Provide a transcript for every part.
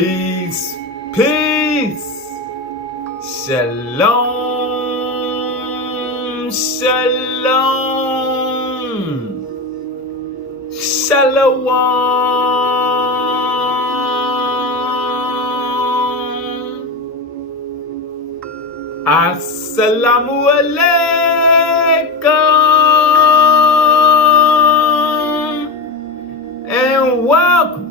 Peace, peace. Shalom, shalom. Shalom. Assalamu alaikum. And welcome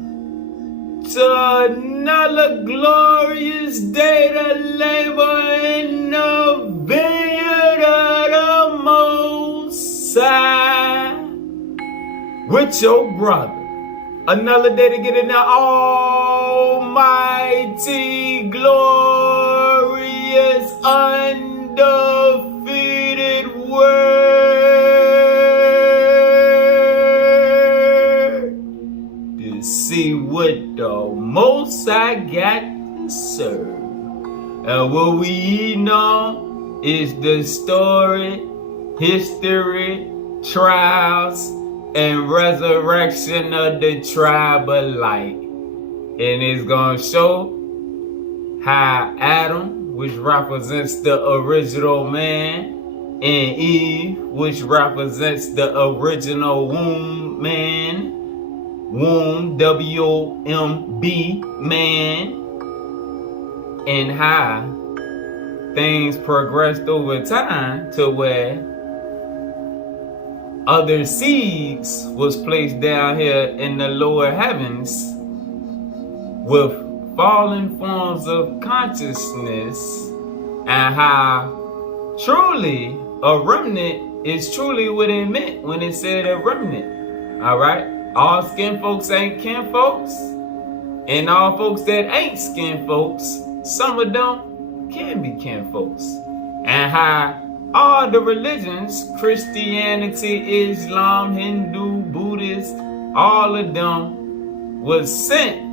to another glorious day to labor in the vineyard of the Most High with your brother. Another day to get in the almighty, glorious, undefeated word to see what the Most High got to serve. And what we eating on is the story, history, trials, and resurrection of the tribe of light. And it's going to show how Adam, which represents the original man, and Eve, which represents the original womb man, womb, W-O-M-B, man, and how things progressed over time to where other seeds was placed down here in the lower heavens with fallen forms of consciousness, and how truly a remnant is truly what it meant when it said a remnant. All right, all skin folks ain't kin folks, and all folks that ain't skin folks, some of them can be kin folks, and how all the religions, Christianity, Islam, Hindu, Buddhist, all of them was sent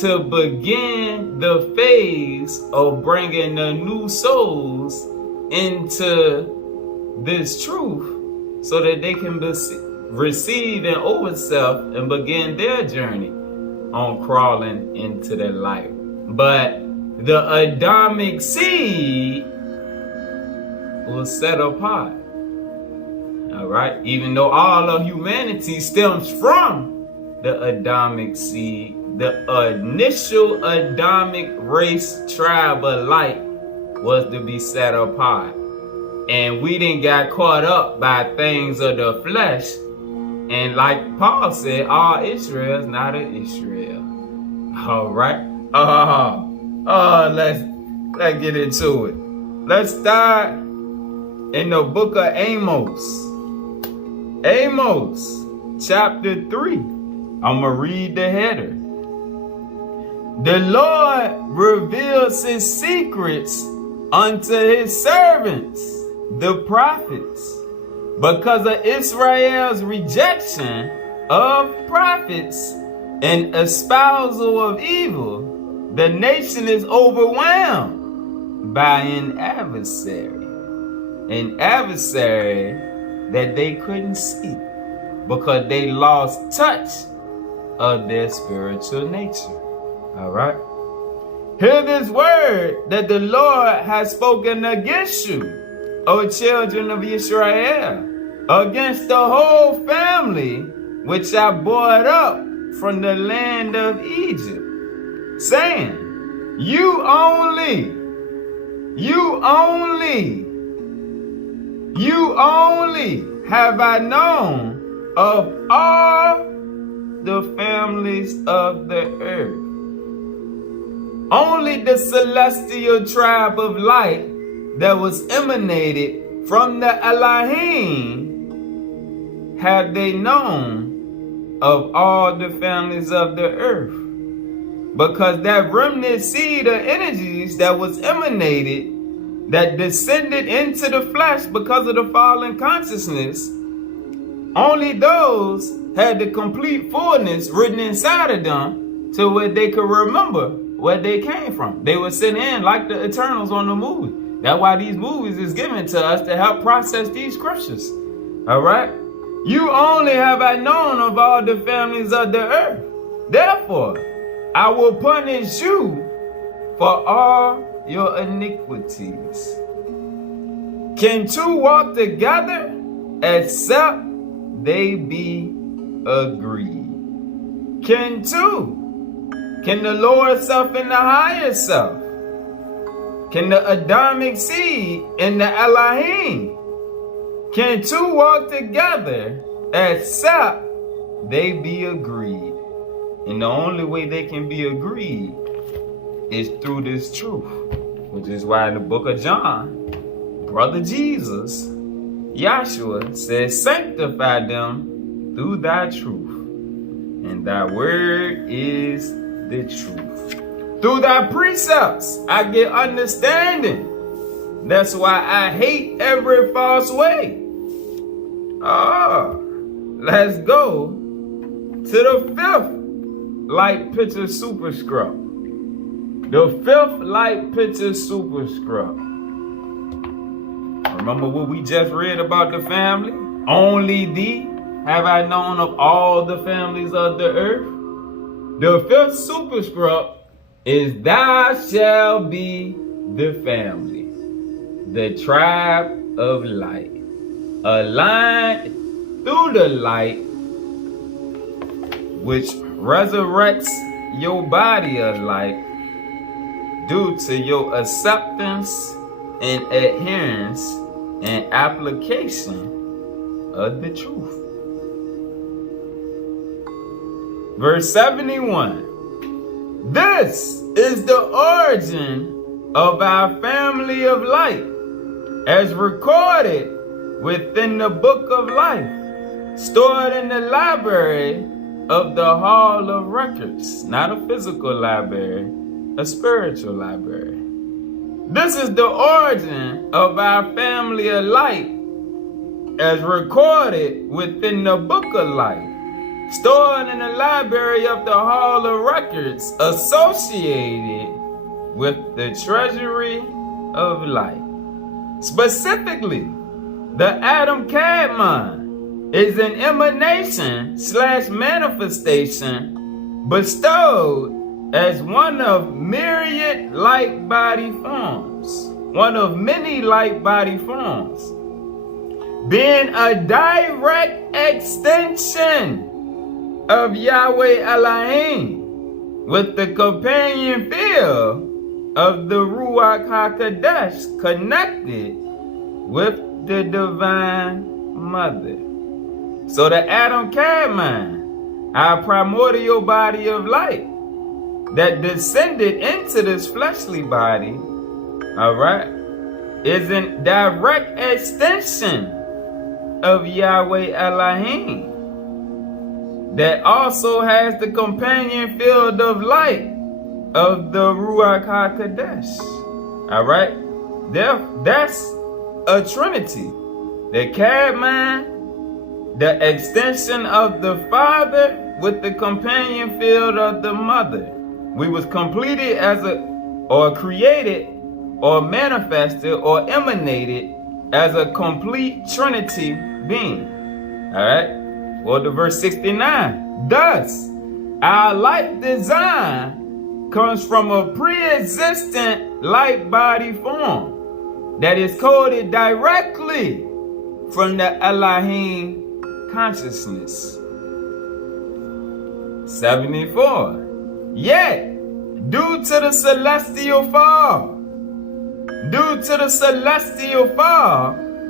to begin the phase of bringing the new souls into this truth so that they can receive an over self and begin their journey on crawling into the light. But the Adamic seed was set apart. All right, even though all of humanity stems from the Adamic seed, the initial Adamic race tribe of light was to be set apart. And we didn't got caught up by things of the flesh. And like Paul said, all Israel is not an Israel. All right. Let's get into it. Let's start in the book of Amos. Amos, chapter 3. I'm going to read the header. The Lord reveals his secrets unto his servants, the prophets. Because of Israel's rejection of prophets and espousal of evil, the nation is overwhelmed by an adversary that they couldn't see because they lost touch of their spiritual nature. All right. Hear this word that the Lord has spoken against you, O children of Israel, against the whole family which I brought up from the land of Egypt, saying, you only have I known of all the families of the earth. Only the celestial tribe of light that was emanated from the Elohim have they known of all the families of the earth. Because that remnant seed of energies that was emanated, that descended into the flesh because of the fallen consciousness, only those had the complete fullness written inside of them to where they could remember where they came from. They were sent in like the Eternals on the movie. That's why these movies is given to us to help process these scriptures. All right? You only have I known of all the families of the earth. Therefore, I will punish you for all your iniquities. Can two walk together except they be agreed? Can two? Can the lower self and the higher self? Can the Adamic seed and the Elohim? Can two walk together except they be agreed? And the only way they can be agreed is through this truth, which is why in the book of John, Brother Jesus, Yahshua, says, sanctify them through thy truth. And thy word is the truth. Through thy precepts, I get understanding. That's why I hate every false way. Let's go to the fifth light picture superscript. The fifth light picture superscript. Remember what we just read about the family? Only thee have I known of all the families of the earth. The fifth superscript is thou shalt be the family, the tribe of light, aligned through the light, which resurrects your body of light due to your acceptance and adherence and application of the truth. Verse 71. This is the origin of our family of light, as recorded within the book of life, stored in the library of the Hall of Records, not a physical library, a spiritual library. This is the origin of our family of light, as recorded within the book of life, stored in the library of the Hall of Records, associated with the treasury of light. Specifically, the Adam Kadmon is an emanation / manifestation bestowed as one of myriad light body forms, one of many light body forms, being a direct extension of Yahweh Elohim, with the companion field of the Ruach HaKodesh connected with the Divine Mother. So the Adam Kadmon, our primordial body of light, that descended into this fleshly body, is a direct extension of Yahweh Elohim, that also has the companion field of light of the Ruach HaKodesh. That's a trinity. The Kadmon, the extension of the Father with the companion field of the Mother. We was completed or created, or manifested, or emanated as a complete trinity being. Well, to verse 69. Thus, our light design comes from a pre-existent light body form that is coded directly from the Elohim consciousness. 74. Yet, due to the celestial fall,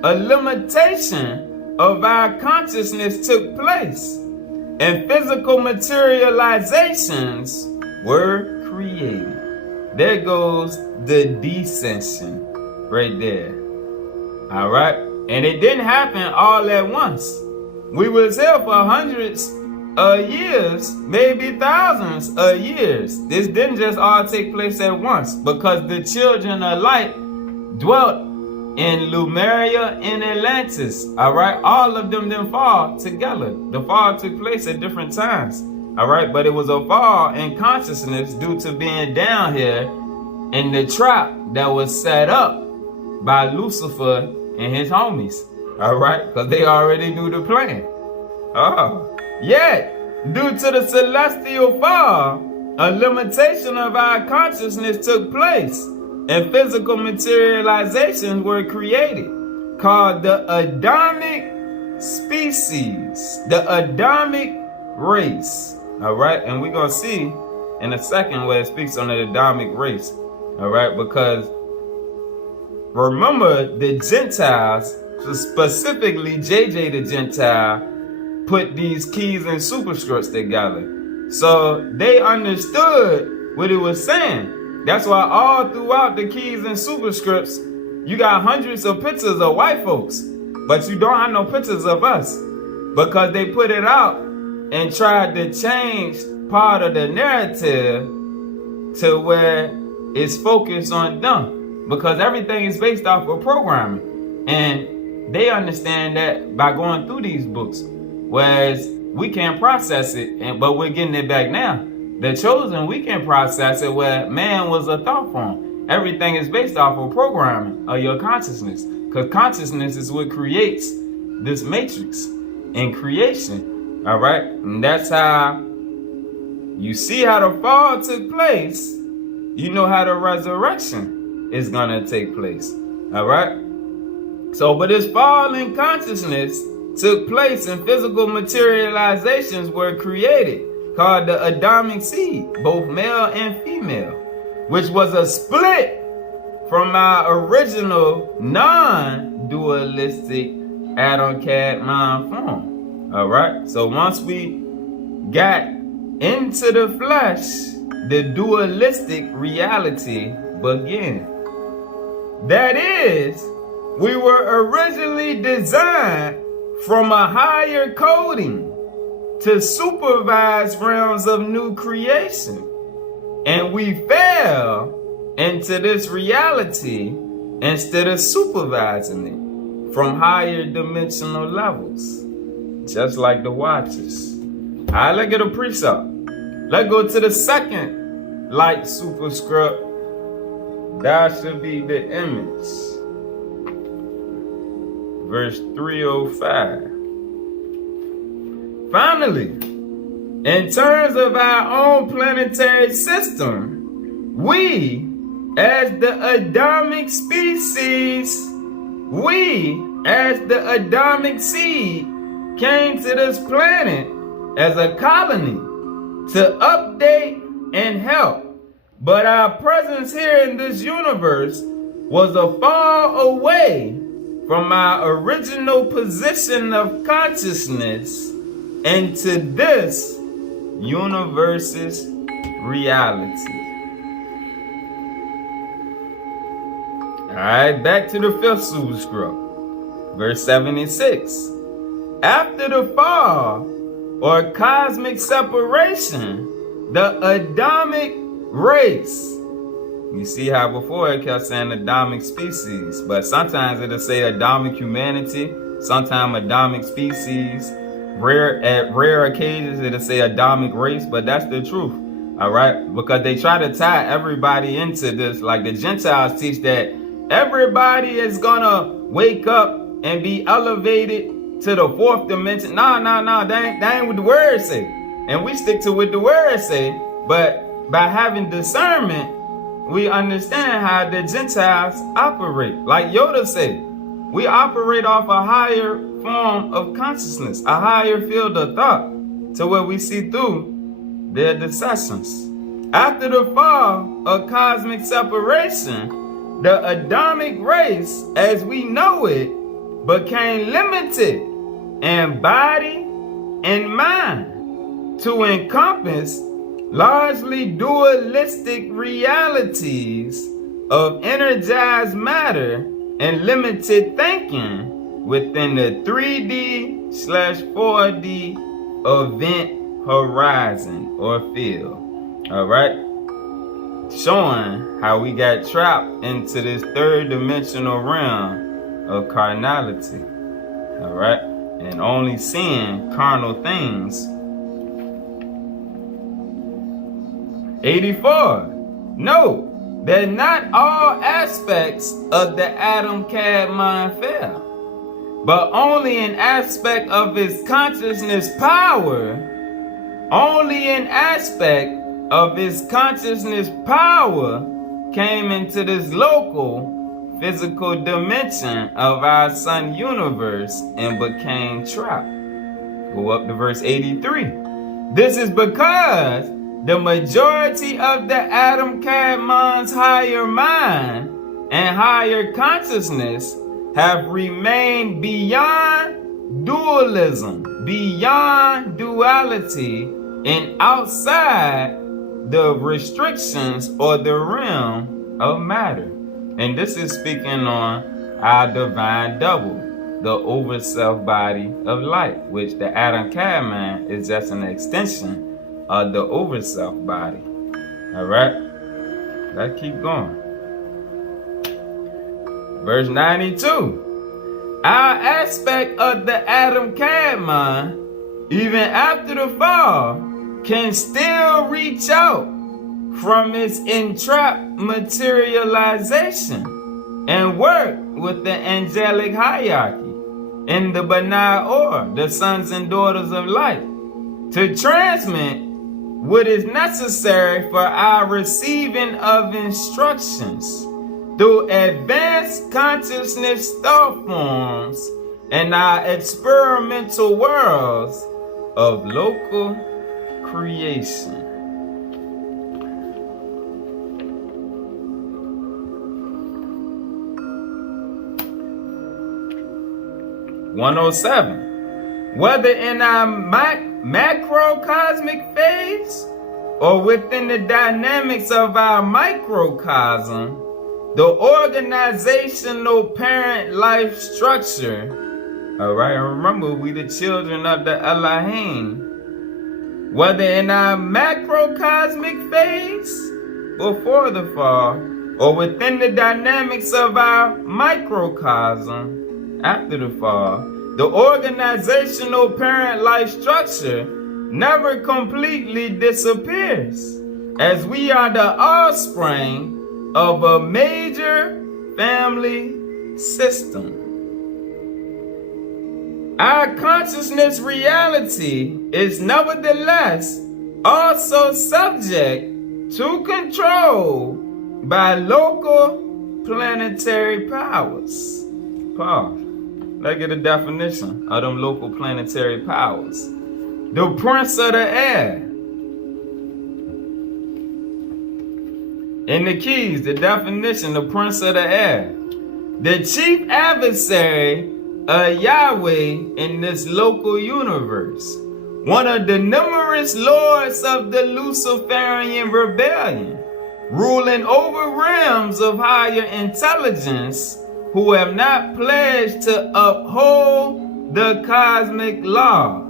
a limitation of our consciousness took place, and physical materializations were created. There goes the descension right there. And it didn't happen all at once. We was here for hundreds of years, maybe thousands of years. This didn't just all take place at once, because the children of light dwelt in Lemuria and Atlantis. All of them didn't fall together. The fall took place at different times. But it was a fall in consciousness due to being down here in the trap that was set up by Lucifer and his homies. Because they already knew the plan. Yet, due to the celestial fall, a limitation of our consciousness took place, and physical materializations were created, called the Adamic species, the Adamic race. All right, and we're gonna see in a second where it speaks on the Adamic race. All right, because remember the Gentiles, specifically JJ the Gentile, put these keys and superscripts together. So they understood what it was saying. That's why all throughout the keys and superscripts, you got hundreds of pictures of white folks, but you don't have no pictures of us, because they put it out and tried to change part of the narrative to where it's focused on them, because everything is based off of programming, and they understand that by going through these books, whereas we can't process it, but we're getting it back now. The chosen, we can process it where man was a thought form. Everything is based off of programming of your consciousness, because consciousness is what creates this matrix in creation. All right, and that's how you see how the fall took place. You know how the resurrection is gonna take place. All right. So, but this fall in consciousness took place and physical materializations were created, called the Adamic seed, both male and female, which was a split from our original non-dualistic Adam Cadmon form. All right. So once we got into the flesh, the dualistic reality began. That is, we were originally designed from a higher coding to supervise realms of new creation. And we fell into this reality instead of supervising it from higher dimensional levels, just like the Watchers. All right, let's get a precept. Let's go to the second light superscript. That should be the image. Verse 305. Finally, in terms of our own planetary system, we, as the Adamic species, we, as the Adamic seed, came to this planet as a colony to update and help. But our presence here in this universe was a far away from our original position of consciousness into this universe's reality. Alright, back to the fifth superscript. Verse 76. After the fall, or cosmic separation, the Adamic race. You see how before it kept saying Adamic species, but sometimes it'll say Adamic humanity, sometimes Adamic species. At rare occasions it'll say Adamic race, but that's the truth. All right, because they try to tie everybody into this, like the Gentiles teach that everybody is gonna wake up and be elevated to the fourth dimension. No, that ain't what the word say. And we stick to what the word say, but by having discernment, we understand how the Gentiles operate. Like Yoda said, we operate off a higher form of consciousness, a higher field of thought, to where we see through their deceptions. After the fall of cosmic separation, the Adamic race, as we know it, became limited in body and mind to encompass largely dualistic realities of energized matter and limited thinking within the 3D/4D event horizon or field. All right, showing how we got trapped into this third dimensional realm of carnality. All right, and only seeing carnal things. 84. Note that not all aspects of the Adam Cadmon fell, but only an aspect of his consciousness power, only an aspect of its consciousness power came into this local physical dimension of our sun universe and became trapped. Go up to verse 83. This is because the majority of the Adam Kadmon's higher mind and higher consciousness have remained beyond dualism, beyond duality, and outside the restrictions or the realm of matter. And this is speaking on our divine double, the over self body of light, which the Adam Kadmon is just an extension of the over self body. All right, let's keep going. Verse 92. Our aspect of the Adam Kadmon, even after the fall, can still reach out from its entrapped materialization and work with the angelic hierarchy in the Banai Or, the sons and daughters of light, to transmit what is necessary for our receiving of instructions through advanced consciousness thought forms and our experimental worlds of local creation. (107) Whether in our macrocosmic phase or within the dynamics of our microcosm, the organizational parent life structure. All right, and remember, we the children of the Elohim. Whether in our macrocosmic phase before the fall or within the dynamics of our microcosm after the fall, the organizational parent life structure never completely disappears, as we are the offspring of a major family system. Our consciousness reality is nevertheless also subject to control by local planetary powers. Pause. Let's get a definition of them local planetary powers. The prince of the air. In the keys, the definition, the prince of the air. The chief adversary of Yahweh in this local universe. One of the numerous lords of the Luciferian rebellion, ruling over realms of higher intelligence who have not pledged to uphold the cosmic law,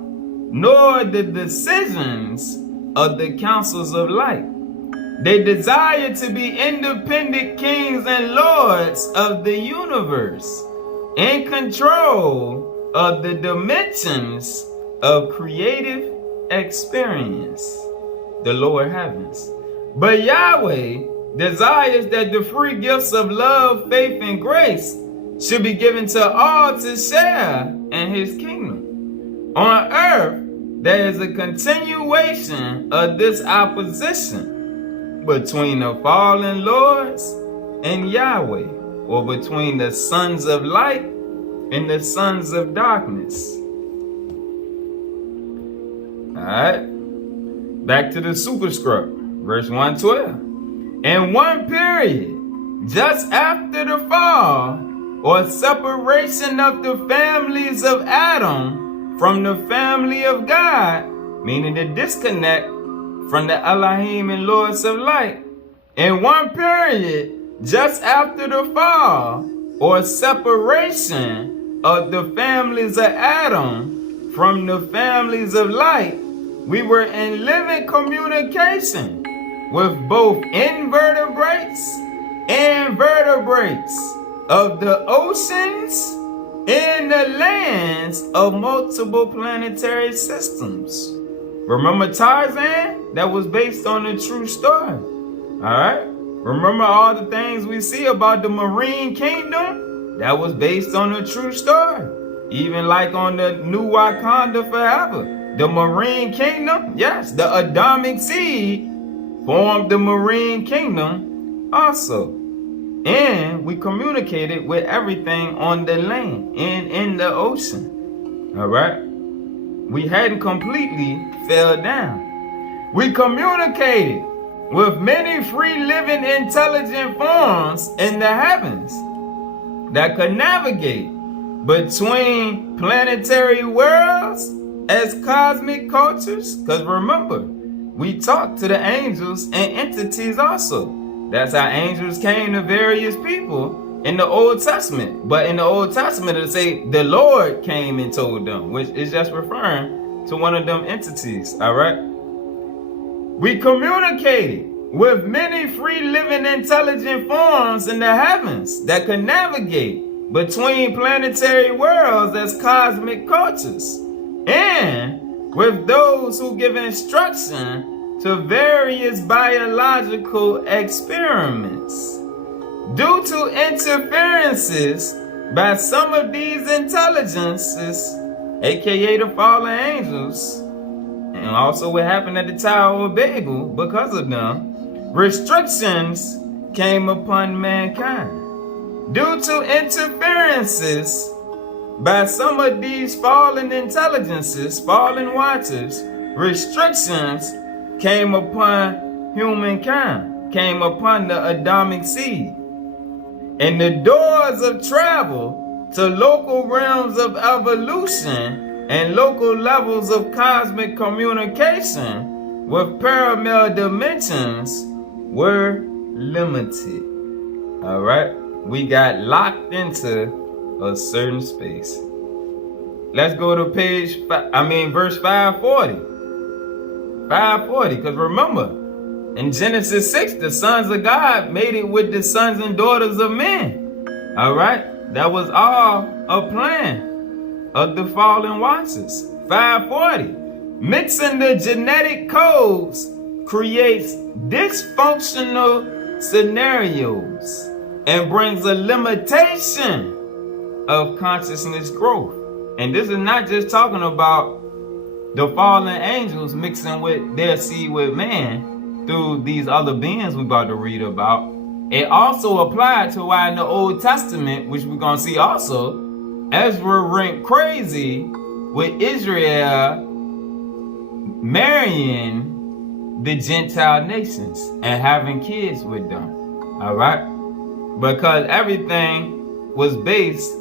nor the decisions of the councils of light. They desire to be independent kings and lords of the universe, in control of the dimensions of creative experience, the lower heavens. But Yahweh desires that the free gifts of love, faith, and grace should be given to all to share in his kingdom. On earth, there is a continuation of this opposition between the fallen lords and Yahweh, or between the sons of light and the sons of darkness. Alright, back to the superscript, verse 112. In one period, just after the fall or separation of the families of Adam from the family of God, meaning the disconnect from the Elohim and Lords of Light, in one period, just after the fall or separation of the families of Adam from the families of light, we were in living communication with both invertebrates and vertebrates of the oceans and the lands of multiple planetary systems. Remember Tarzan? That was based on a true story. Alright? Remember all the things we see about the marine kingdom? That was based on a true story. Even like on the New Wakanda Forever. The marine kingdom, yes, the Adamic seed formed the marine kingdom also. And we communicated with everything on the land and in the ocean. All right? We hadn't completely fell down. We communicated with many free living intelligent forms in the heavens that could navigate between planetary worlds as cosmic cultures. Because remember, we talked to the angels and entities also. That's how angels came to various people in the Old Testament. But in the Old Testament, it'll say the Lord came and told them, which is just referring to one of them entities. All right? We communicated with many free living intelligent forms in the heavens that could navigate between planetary worlds as cosmic cultures, and with those who give instruction to various biological experiments. Due to interferences by some of these intelligences, aka the fallen angels, and also what happened at the Tower of Babel, because of them, restrictions came upon mankind. Due to interferences by some of these fallen intelligences, fallen watchers, restrictions came upon humankind, came upon the Adamic seed. And the doors of travel to local realms of evolution and local levels of cosmic communication with parallel dimensions were limited. All right? We got locked into a certain space. Let's go to verse 540. 540, because remember, in Genesis 6, the sons of God made it with the sons and daughters of men. All right? That was all a plan of the fallen watchers. 540. Mixing the genetic codes creates dysfunctional scenarios and brings a limitation of consciousness growth. And this is not just talking about the fallen angels mixing with their seed with man through these other beings we're about to read about. It also applied to why in the Old Testament, which we're going to see also, Ezra went crazy with Israel marrying the Gentile nations and having kids with them. All right? Because everything was based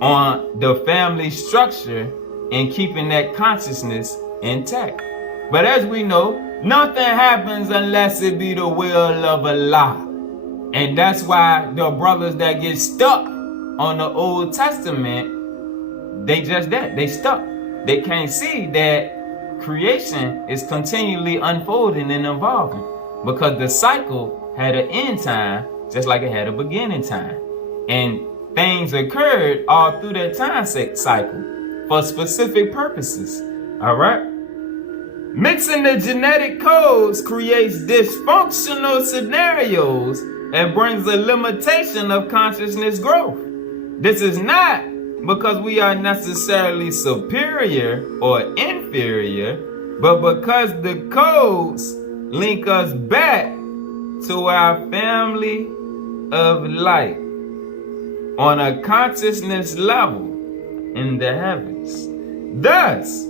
on the family structure and keeping that consciousness intact. But as we know, nothing happens unless it be the will of Allah. And that's why the brothers that get stuck on the Old Testament, they just that. They stuck. They can't see that creation is continually unfolding and evolving. Because the cycle had an end time, just like it had a beginning time. And things occurred all through that time cycle for specific purposes. All right? Mixing the genetic codes creates dysfunctional scenarios and brings a limitation of consciousness growth. This is not because we are necessarily superior or inferior, but because the codes link us back to our family of light on a consciousness level in the heavens. Thus,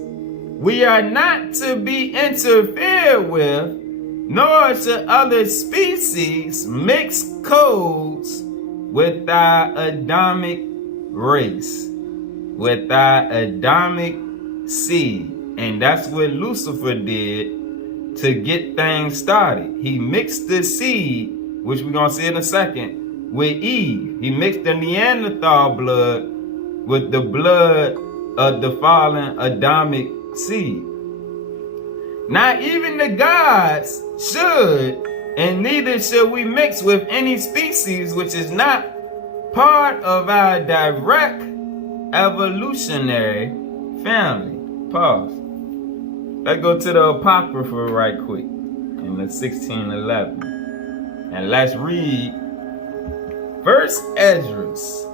we are not to be interfered with, nor should other species mix codes with our Adamic race, with our Adamic seed. And that's what Lucifer did to get things started. He mixed the seed, which we're going to see in a second, with Eve. He mixed the Neanderthal blood with the blood of the fallen Adamic seed. Not even the gods should, and neither should we mix with any species which is not part of our direct evolutionary family. Pause. Let's go to the Apocrypha right quick in the 1611. And let's read First Esdras.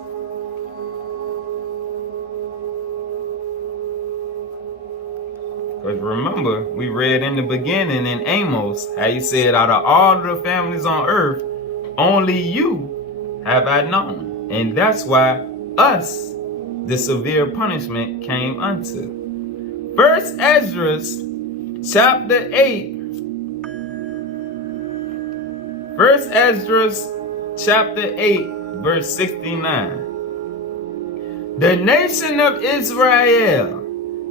Because remember, we read in the beginning in Amos, how he said, out of all the families on earth, only you have I known. And that's why us, the severe punishment came unto. First Ezra, chapter 8. First Ezra, chapter 8, verse 69. The nation of Israel,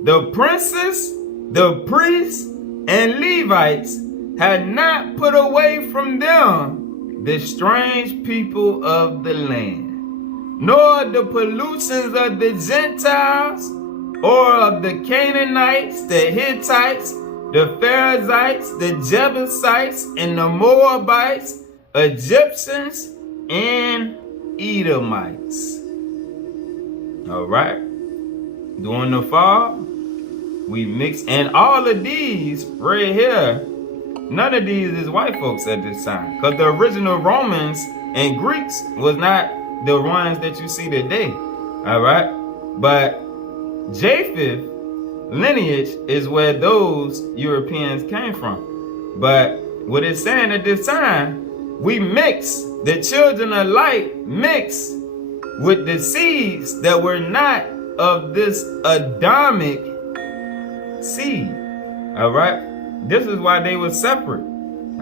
the princes, the priests, and Levites had not put away from them the strange people of the land, nor the pollutions of the Gentiles, or of the Canaanites, the Hittites, the Perizzites, the Jebusites, and the Moabites, Egyptians, and Edomites. All right. During the fall, we mix, and all of these right here, none of these is white folks at this time, because the original Romans and Greeks was not the ones that you see today. All right. But Japheth lineage is where those Europeans came from. But what it's saying at this time, we mix, the children of light mix with the seeds that were not of this Adamic seed. All right. This is why they were separate.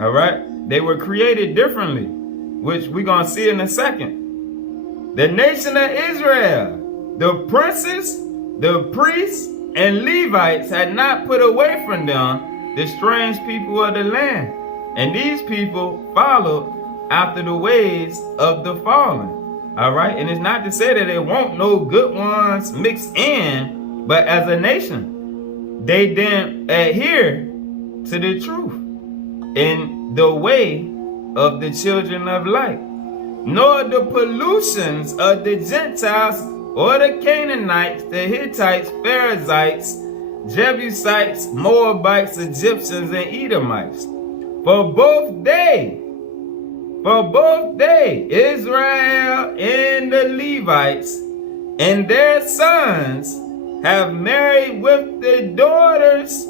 All right. They were created differently, which we're going to see in a second. The nation of Israel, the princes, the priests, and Levites had not put away from them the strange people of the land. And these people followed after the ways of the fallen. All right. And it's not to say that there won't no good ones mixed in, but as a nation, they didn't adhere to the truth in the way of the children of light, nor the pollutions of the Gentiles or the Canaanites, the Hittites, Perizzites, Jebusites, Moabites, Egyptians, and Edomites. For both they, Israel and the Levites and their sons have married with the daughters,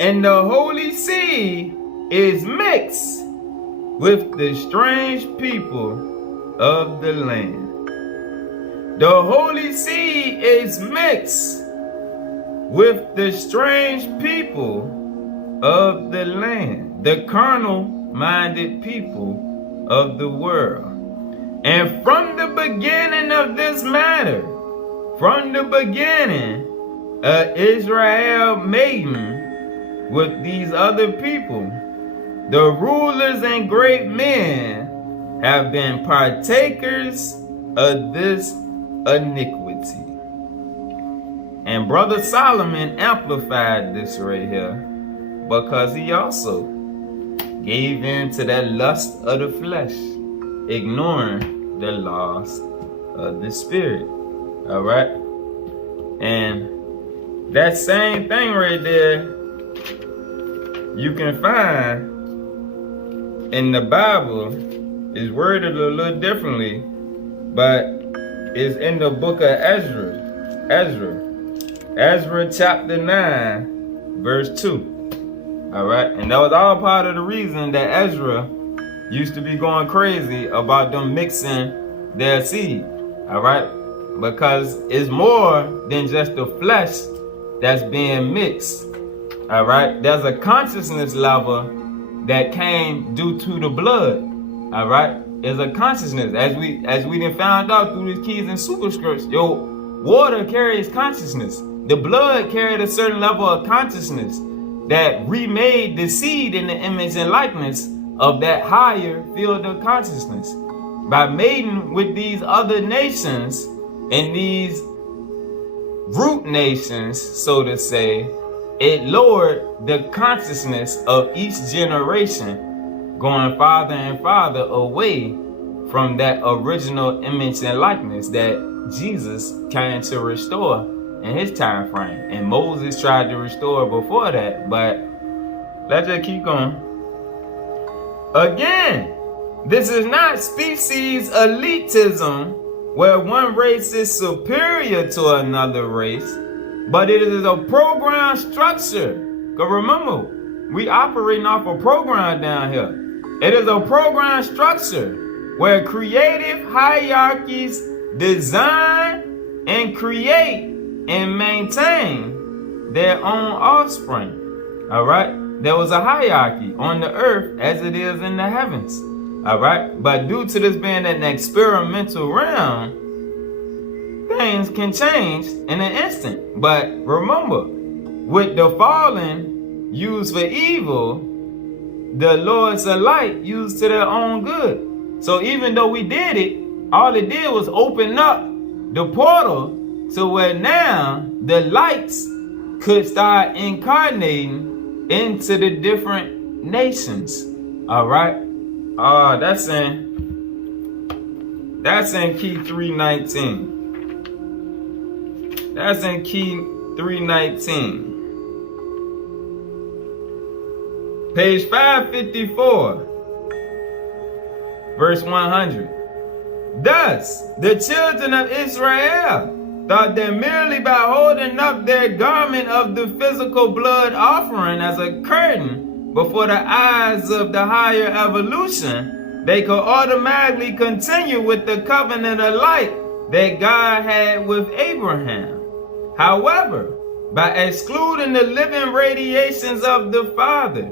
and the holy seed is mixed with the strange people of the land. The holy seed is mixed with the strange people of the land, the carnal-minded people of the world. And from the beginning of this matter, from the beginning, Israel maiden with these other people, the rulers and great men have been partakers of this iniquity. And Brother Solomon amplified this right here because he also gave in to that lust of the flesh, ignoring the laws of the spirit. All right. And that same thing right there you can find in the Bible. Is worded a little differently, but is in the book of Ezra chapter 9 verse 2. All right. And that was all part of the reason that Ezra used to be going crazy about them mixing their seed. All right. Because it's more than just the flesh that's being mixed. All right. There's a consciousness level that came due to the blood. All right. There's a consciousness, as we done found out through these keys and superscripts. Water carries consciousness. The blood carried a certain level of consciousness that remade the seed in the image and likeness of that higher field of consciousness. By mating with these other nations and these root nations, so to say, it lowered the consciousness of each generation, going farther and farther away from that original image and likeness that Jesus came to restore in his time frame. And Moses tried to restore before that, but let's just keep going. Again, this is not species elitism where one race is superior to another race, but it is a program structure Because remember, we operating off a program down here. It is a program structure where creative hierarchies design and create and maintain their own offspring. All right? There was a hierarchy on the earth as it is in the heavens. All right? But due to this being an experimental realm, things can change in an instant. But remember, with the fallen used for evil, the lords of light used to their own good. So even though we did it, all it did was open up the portal to where now the lights could start incarnating into the different nations. All right. That's in key 319. That's in key 319. Page 554, verse 100. Thus, the children of Israel thought that merely by holding up their garment of the physical blood offering as a curtain before the eyes of the higher evolution, they could automatically continue with the covenant of light that God had with Abraham. However, by excluding the living radiations of the Father,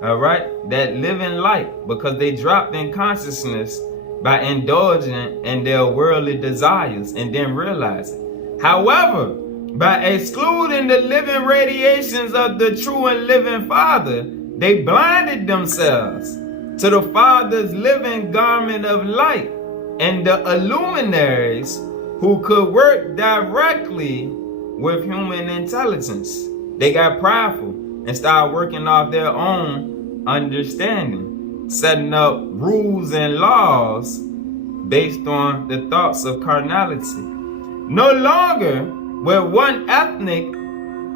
all right, that living light, because they dropped in consciousness by indulging in their worldly desires and then realizing. However, by excluding the living radiations of the true and living Father, they blinded themselves to the Father's living garment of light and the illuminaries who could work directly with human intelligence. They got prideful and started working off their own understanding, setting up rules and laws based on the thoughts of carnality. No longer will one ethnic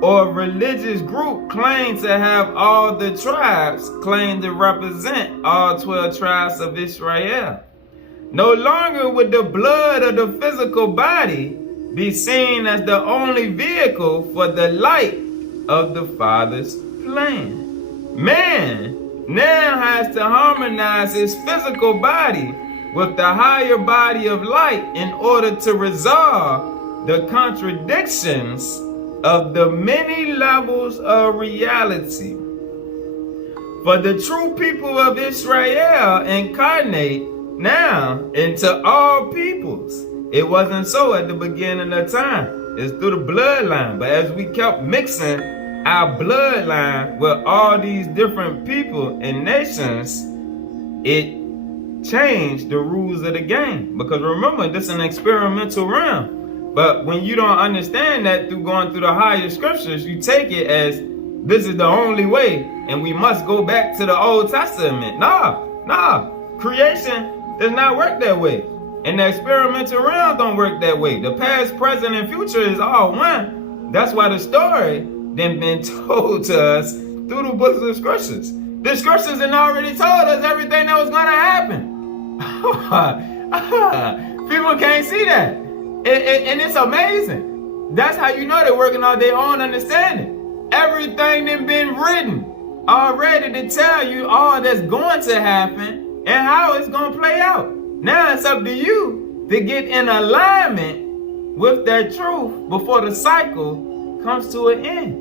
or religious group claim to have all the tribes claim to represent all 12 tribes of Israel. No longer would the blood of the physical body be seen as the only vehicle for the light of the Father's plan. Man now has to harmonize his physical body with the higher body of light in order to resolve the contradictions of the many levels of reality. For the true people of Israel incarnate now into all peoples. It wasn't so at the beginning of time. It's through the bloodline. But as we kept mixing our bloodline with all these different people and nations, it changed the rules of the game. Because remember, this is an experimental realm. But when you don't understand that through going through the higher scriptures, you take it as this is the only way and we must go back to the Old Testament. Nah. Creation does not work that way. And the experimental realm don't work that way. The past, present, and future is all one. That's why the story then been told to us through the books of scriptures. The scriptures had already told us everything that was going to happen. People can't see that. And it's amazing. That's how you know they're working on their own understanding. Everything that been written already to tell you all that's going to happen and how it's going to play out. Now it's up to you to get in alignment with that truth before the cycle comes to an end.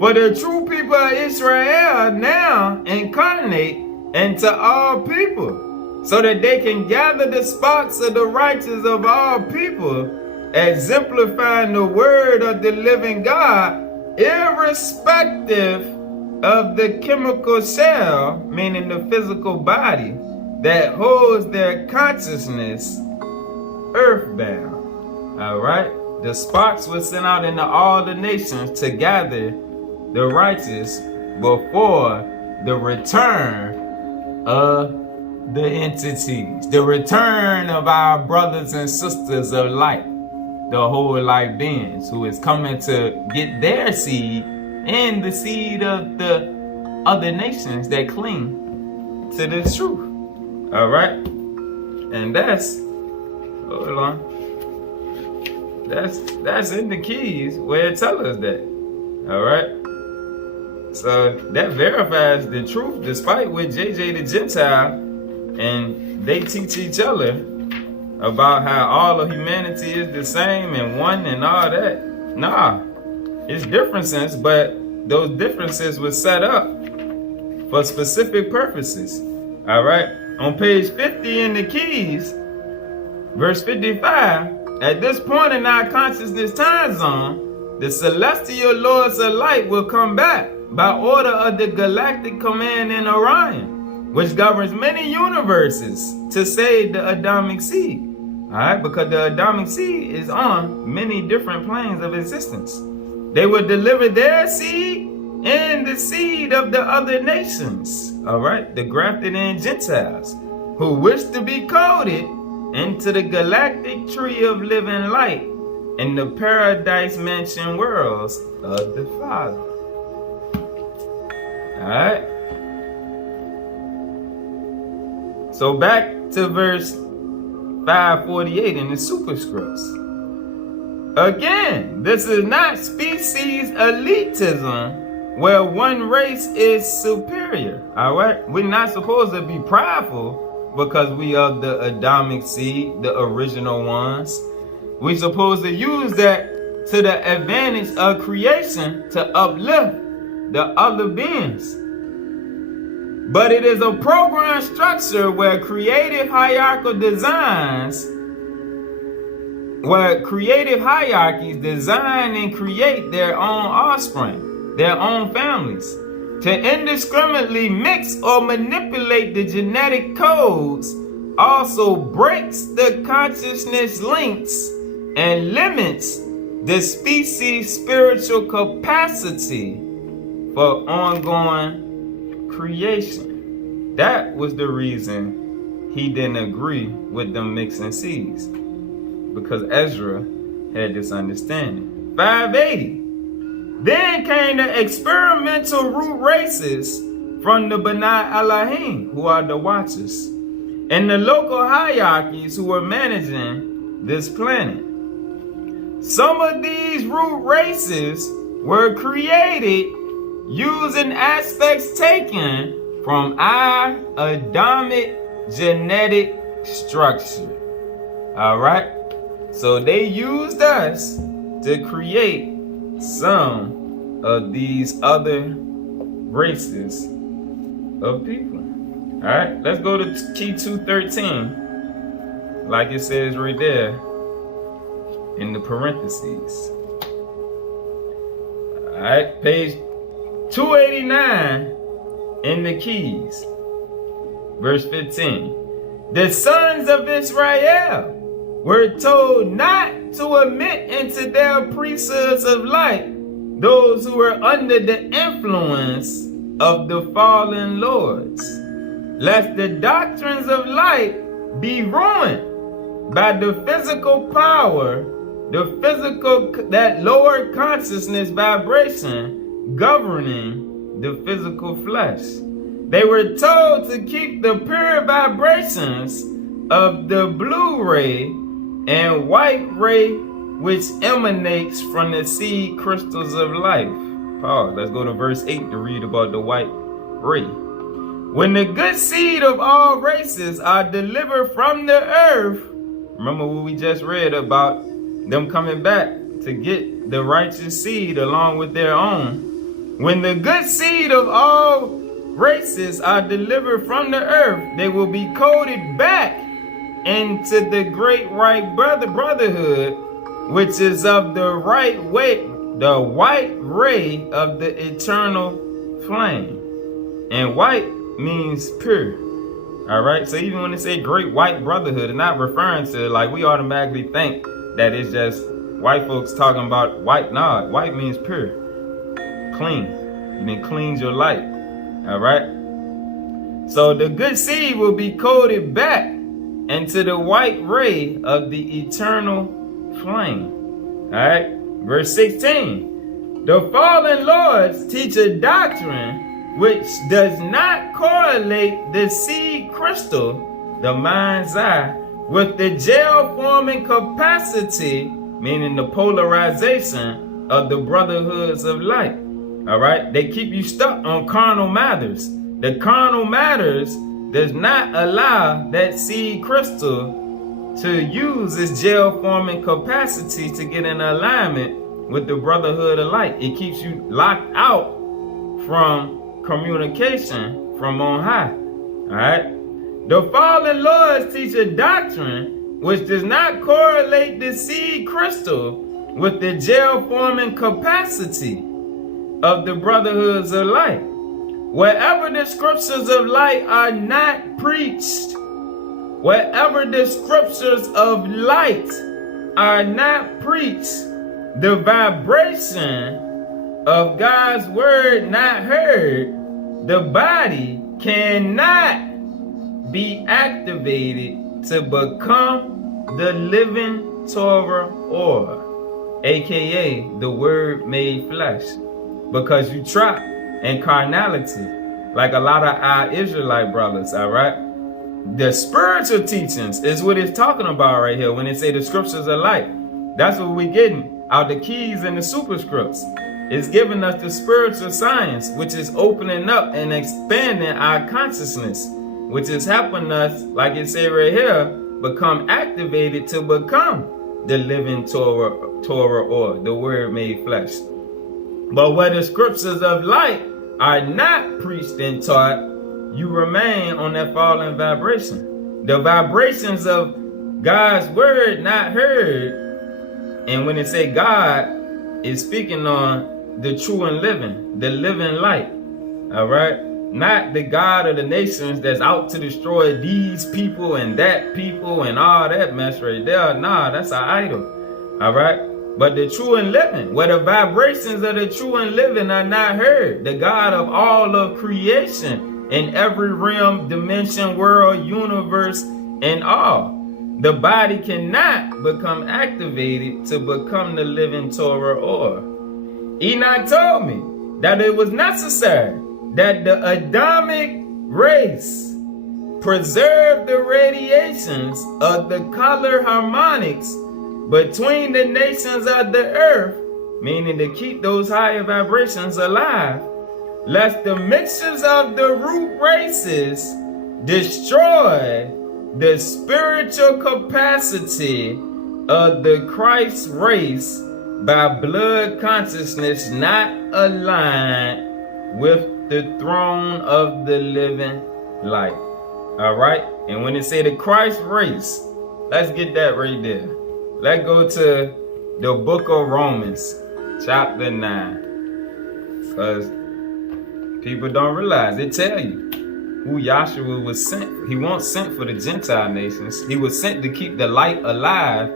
For the true people of Israel now incarnate into all people, so that they can gather the sparks of the righteous of all people, exemplifying the word of the living God, irrespective of the chemical shell, meaning the physical body, that holds their consciousness earthbound. All right? The sparks were sent out into all the nations to gather the righteous before the return of the entities, the return of our brothers and sisters of light, the whole life beings who is coming to get their seed and the seed of the other nations that cling to this truth. All right, and that's in the keys where it tells us that. All right, So that verifies the truth, despite what JJ the Gentile and they teach each other about how all of humanity is the same and one and all that. Nah, it's differences, but those differences were set up for specific purposes. All right. On page 50 in the Keys, verse 55, at this point in our consciousness time zone, the celestial lords of light will come back by order of the galactic command in Orion, which governs many universes, to save the Adamic seed. All right, because the Adamic seed is on many different planes of existence. They will deliver their seed and the seed of the other nations, all right, the grafted in Gentiles, who wish to be coded into the galactic tree of living light in the paradise mansion worlds of the Father. All right. So back to verse 548 in the superscripts. Again, this is not species elitism where one race is superior. All right. We're not supposed to be prideful because we are the Adamic seed, the original ones. We're supposed to use that to the advantage of creation to uplift the other beings. But it is a program structure where creative hierarchical designs, where creative hierarchies design and create their own offspring, their own families, to indiscriminately mix or manipulate the genetic codes also breaks the consciousness links and limits the species' spiritual capacity for ongoing creation. That was the reason he didn't agree with them mixing seeds, because Ezra had this understanding. 580. Then came the experimental root races from the B'nai Elohim, who are the Watchers, and the local hierarchies who were managing this planet. Some of these root races were created using aspects taken from our Adamic genetic structure. All right? So they used us to create some of these other races of people. All right, let's go to key 213, like it says right there in the parentheses. All right, page 289 in the keys, verse 15. The sons of Israel were told not to admit into their priesthoods of light those who were under the influence of the fallen lords, lest the doctrines of light be ruined by the physical power, that lower consciousness vibration governing the physical flesh. They were told to keep the pure vibrations of the blue ray and white ray, which emanates from the seed crystals of life. Pause. Let's go to verse 8 to read about the white ray. When the good seed of all races are delivered from the earth, remember what we just read about them coming back to get the righteous seed along with their own. When the good seed of all races are delivered from the earth, they will be coded back into the great right brotherhood, which is of the right way, the white ray of the eternal flame. And white means pure. All right, so even when they say great white brotherhood, it's not referring to like we automatically think that it's just white folks talking about white. Nah, white means pure, clean. You mean cleanse your light. All right, so the good seed will be coded back into the white ray of the eternal flame. All right, verse 16. The fallen lords teach a doctrine which does not correlate the seed crystal, the mind's eye, with the gel forming capacity, meaning the polarization of the brotherhoods of light. All right? They keep you stuck on carnal matters. The carnal matters does not allow that seed crystal to use its gel-forming capacity to get in alignment with the brotherhood of light. It keeps you locked out from communication from on high. All right? The fallen lords teach a doctrine which does not correlate the seed crystal with the gel-forming capacity of the brotherhoods of light. Wherever the scriptures of light are not preached, wherever the scriptures of light are not preached, the vibration of God's word not heard, the body cannot be activated to become the living Torah or, aka the word made flesh. Because you trapped in carnality, like a lot of our Israelite brothers, all right? The spiritual teachings is what it's talking about right here when it say the scriptures are light. That's what we're getting out the keys and the superscripts. It's giving us the spiritual science, which is opening up and expanding our consciousness, which is helping us, like it say right here, become activated to become the living Torah or the word made flesh. But where the scriptures of light are not preached and taught, you remain on that fallen vibration. The vibrations of God's word not heard. And when it say God, is speaking on the true and living, the living light. All right? Not the God of the nations that's out to destroy these people and that people and all that mess right there. Nah, that's an idol. All right? But the true and living, where the vibrations of the true and living are not heard, the God of all of creation in every realm, dimension, world, universe, and all, the body cannot become activated to become the living Torah or. Enoch told me that it was necessary that the Adamic race preserve the radiations of the color harmonics between the nations of the earth, meaning to keep those higher vibrations alive, lest the mixtures of the root races destroy the spiritual capacity of the Christ race by blood consciousness not aligned with the throne of the living light. All right? And when it say the Christ race, let's get that right there. Let's go to the book of Romans, chapter 9. Because people don't realize, it tell you who Yahshua was sent. He wasn't sent for the Gentile nations. He was sent to keep the light alive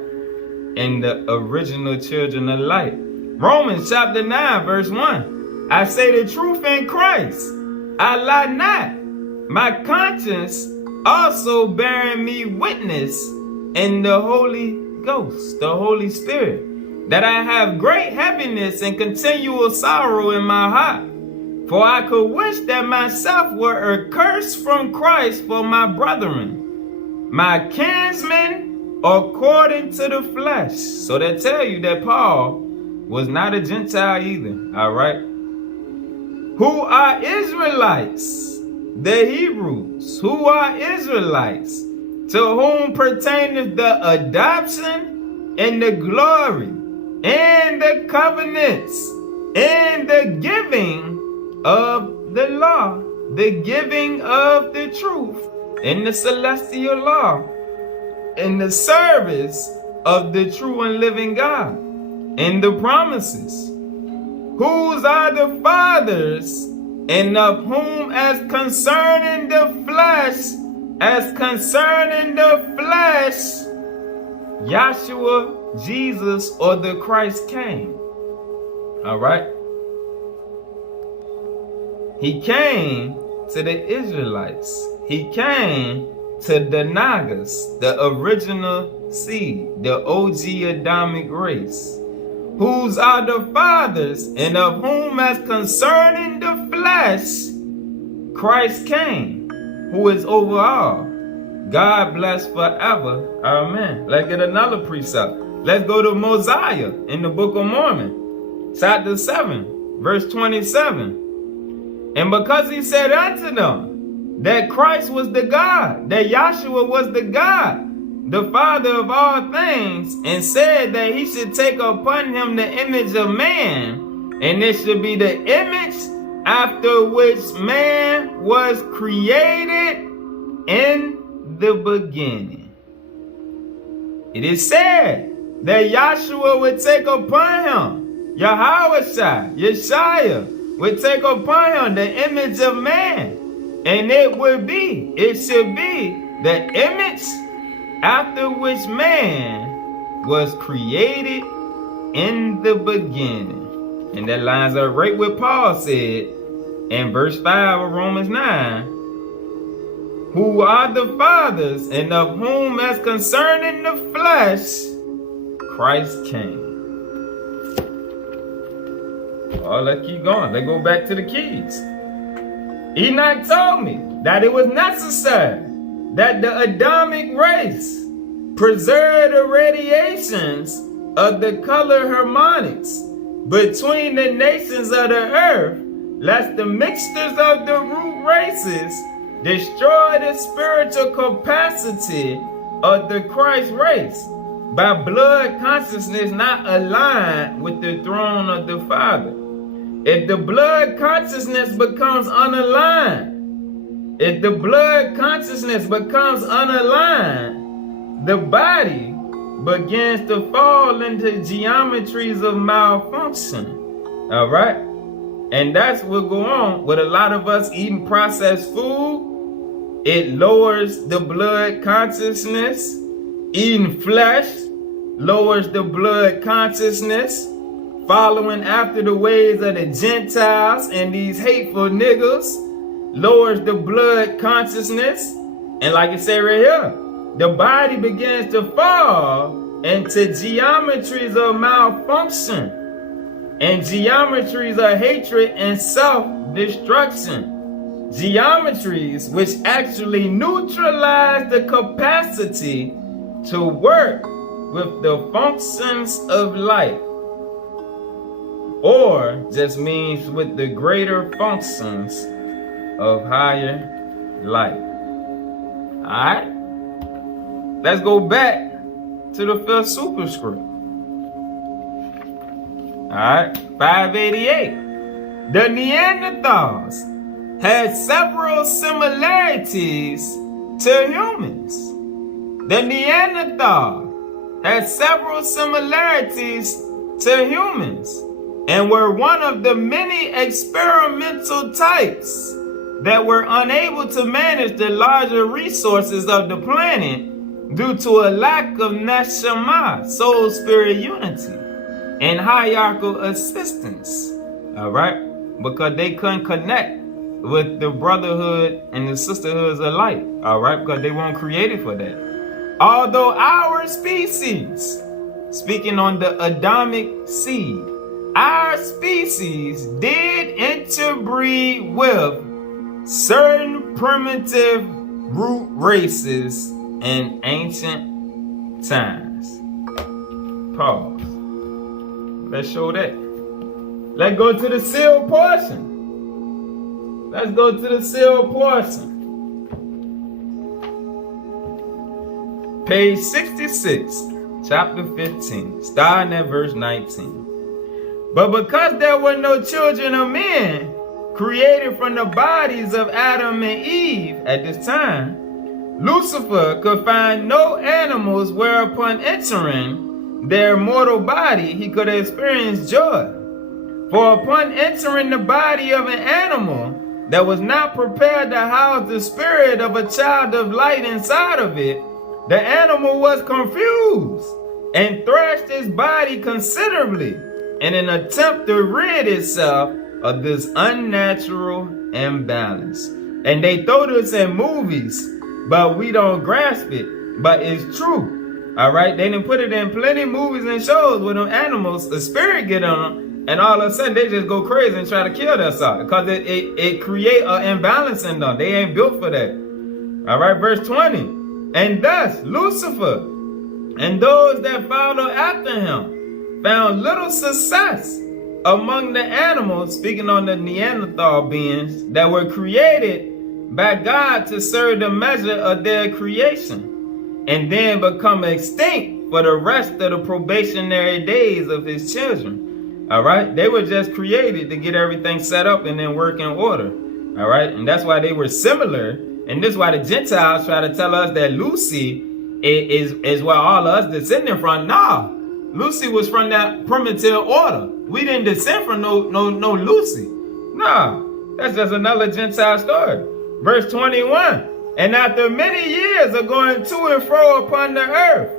in the original children of light. Romans chapter 9, verse 1. I say the truth in Christ. I lie not. My conscience also bearing me witness in the Holy Ghost, the Holy Spirit, that I have great heaviness and continual sorrow in my heart. For I could wish that myself were accursed from Christ for my brethren, my kinsmen according to the flesh. So they tell you that Paul was not a Gentile either, all right? Who are Israelites? The Hebrews. Who are Israelites? To whom pertaineth the adoption and the glory and the covenants and the giving of the law, the giving of the truth in the celestial law, in the service of the true and living God, in the promises, whose are the fathers, and of whom as concerning the flesh, Yahshua, Jesus, or the Christ came. All right? He came to the Israelites. He came to the Nagas, the original seed, the OG Adamic race, whose are the fathers, and of whom as concerning the flesh, Christ came, who is over all. God bless forever. Amen. Let's get another precept. Let's go to Mosiah in the Book of Mormon, chapter 7, verse 27. And because he said unto them that Christ was the God, that Yahshua was the God, the Father of all things, and said that he should take upon him the image of man, and it should be the image after which man was created in the beginning. It is said that Yahshua would take upon him, Yeshua would take upon him the image of man. And it should be the image after which man was created in the beginning. And that lines up right with Paul said in verse 5 of Romans 9, who are the fathers, and of whom as concerning the flesh, Christ came. Oh, let's keep going. Let's go back to the keys. Enoch told me that it was necessary that the Adamic race preserve the radiations of the color harmonics between the nations of the earth, lest the mixtures of the root races destroy the spiritual capacity of the Christ race by blood consciousness not aligned with the throne of the Father. If the blood consciousness becomes unaligned, the body begins to fall into geometries of malfunction. All right? And that's what go on with a lot of us eating processed food. It lowers the blood consciousness. Eating flesh lowers the blood consciousness. Following after the ways of the Gentiles and these hateful niggas lowers the blood consciousness. And like it said right here, the body begins to fall into geometries of malfunction and geometries of hatred and self-destruction. Geometries which actually neutralize the capacity to work with the functions of life, or just means with the greater functions of higher life. Alright? Let's go back to the fifth superscript. Alright, 588. The Neanderthals had several similarities to humans. The Neanderthal had several similarities to humans and were one of the many experimental types that were unable to manage the larger resources of the planet due to a lack of neshama, soul spirit unity, and hierarchical assistance. All right? Because they couldn't connect with the brotherhood and the sisterhoods of light. All right? Because they weren't created for that. Although our species, speaking on the Adamic seed, our species did interbreed with certain primitive root races in ancient times. Pause. Let's show that. Let's go to the sealed portion. Let's go to the sealed portion. Page 66, chapter 15, starting at verse 19. But because there were no children of men created from the bodies of Adam and Eve at this time, Lucifer could find no animals whereupon entering their mortal body he could experience joy. For upon entering the body of an animal that was not prepared to house the spirit of a child of light inside of it, the animal was confused and thrashed his body considerably in an attempt to rid itself of this unnatural imbalance. And they throw this in movies, but we don't grasp it. But it's true. All right? They done put it in plenty of movies and shows where them animals, the spirit get on them, and all of a sudden they just go crazy and try to kill themselves. Because it create an imbalance in them. They ain't built for that. All right? Verse 20. And thus Lucifer and those that follow after him found little success among the animals, speaking on the Neanderthal beings that were created by God to serve the measure of their creation, and then become extinct for the rest of the probationary days of his children. All right, they were just created to get everything set up and then work in order. All right, and that's why they were similar. And this is why the Gentiles try to tell us that Lucy is where all of us descending from. Nah, Lucy was from that primitive order. We didn't descend from no Lucy. Nah, that's just another Gentile story. Verse 21. And after many years of going to and fro upon the earth,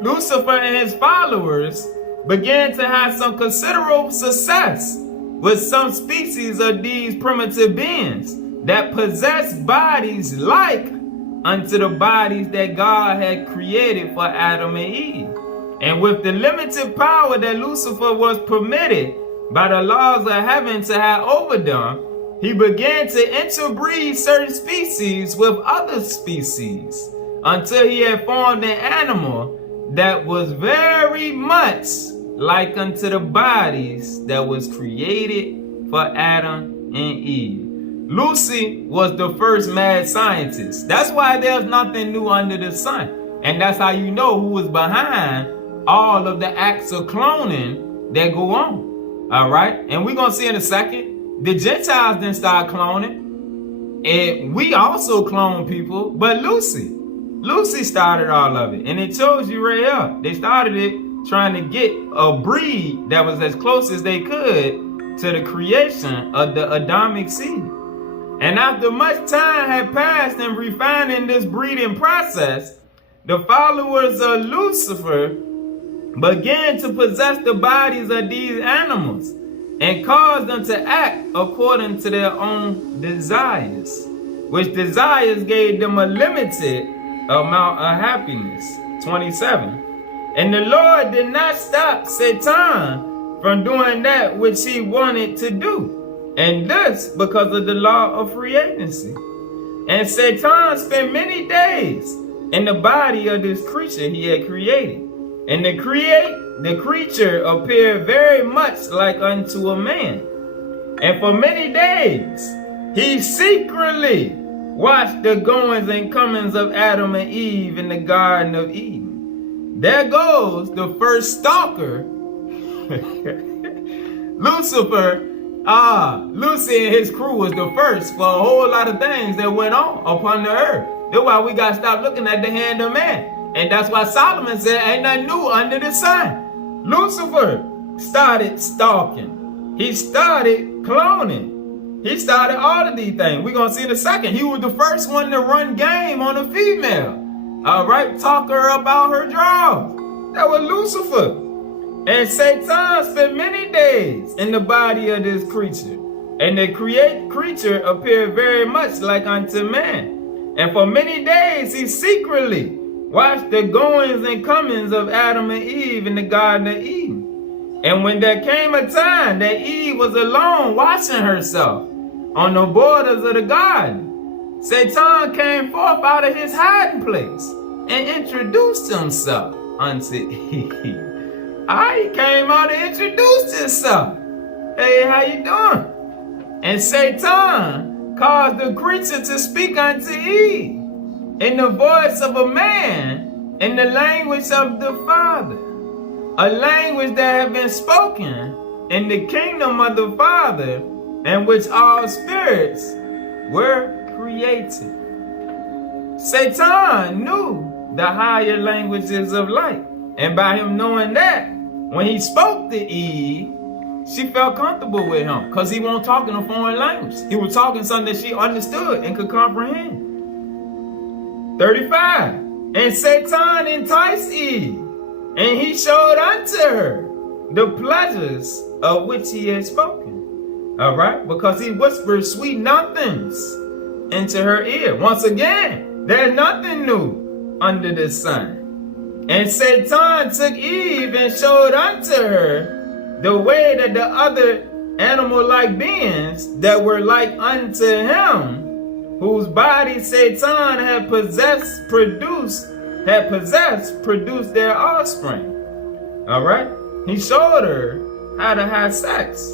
Lucifer and his followers began to have some considerable success with some species of these primitive beings that possess bodies like unto the bodies that God had created for Adam and Eve. And with the limited power that Lucifer was permitted by the laws of heaven to have over them, he began to interbreed certain species with other species until he had formed an animal that was very much like unto the bodies that was created for Adam and Eve. Lucy was the first mad scientist. That's why there's nothing new under the sun. And that's how you know who was behind all of the acts of cloning that go on. All right? And we're going to see in a second, the Gentiles didn't start cloning. And we also clone people. But Lucy started all of it. And it shows you right here. They started it trying to get a breed that was as close as they could to the creation of the Adamic seed. And after much time had passed in refining this breeding process, the followers of Lucifer began to possess the bodies of these animals and cause them to act according to their own desires, which desires gave them a limited amount of happiness. 27. And the Lord did not stop Satan from doing that which he wanted to do. And this because of the law of free agency. And Satan spent many days in the body of this creature he had created. And the creature appeared very much like unto a man. And for many days he secretly watched the goings and comings of Adam and Eve in the Garden of Eden. There goes the first stalker. Lucifer. Lucy and his crew was the first for a whole lot of things that went on upon the earth. That's why we got to stop looking at the hand of man. And that's why Solomon said, ain't nothing new under the sun. Lucifer started stalking. He started cloning. He started all of these things. We're going to see in a second. He was the first one to run game on a female. All right, talk her about her draws. That was Lucifer. And Satan spent many days in the body of this creature. And the creature appeared very much like unto man. And for many days he secretly watched the goings and comings of Adam and Eve in the Garden of Eden. And when there came a time that Eve was alone washing herself on the borders of the garden, Satan came forth out of his hiding place and introduced himself unto Eve. He came out and introduced himself. Hey, how you doing? And Satan caused the creature to speak unto Eve in the voice of a man in the language of the Father, a language that had been spoken in the kingdom of the Father, in which all spirits were created. Satan knew the higher languages of light. And by him knowing that, when he spoke to Eve, she felt comfortable with him because he wasn't talking a foreign language. He was talking something that she understood and could comprehend. 35. And Satan enticed Eve, and he showed unto her the pleasures of which he had spoken. All right? Because he whispered sweet nothings into her ear. Once again, there's nothing new under the sun. And Satan took Eve and showed unto her the way that the other animal-like beings that were like unto him, whose body Satan had produced their offspring. All right? He showed her how to have sex.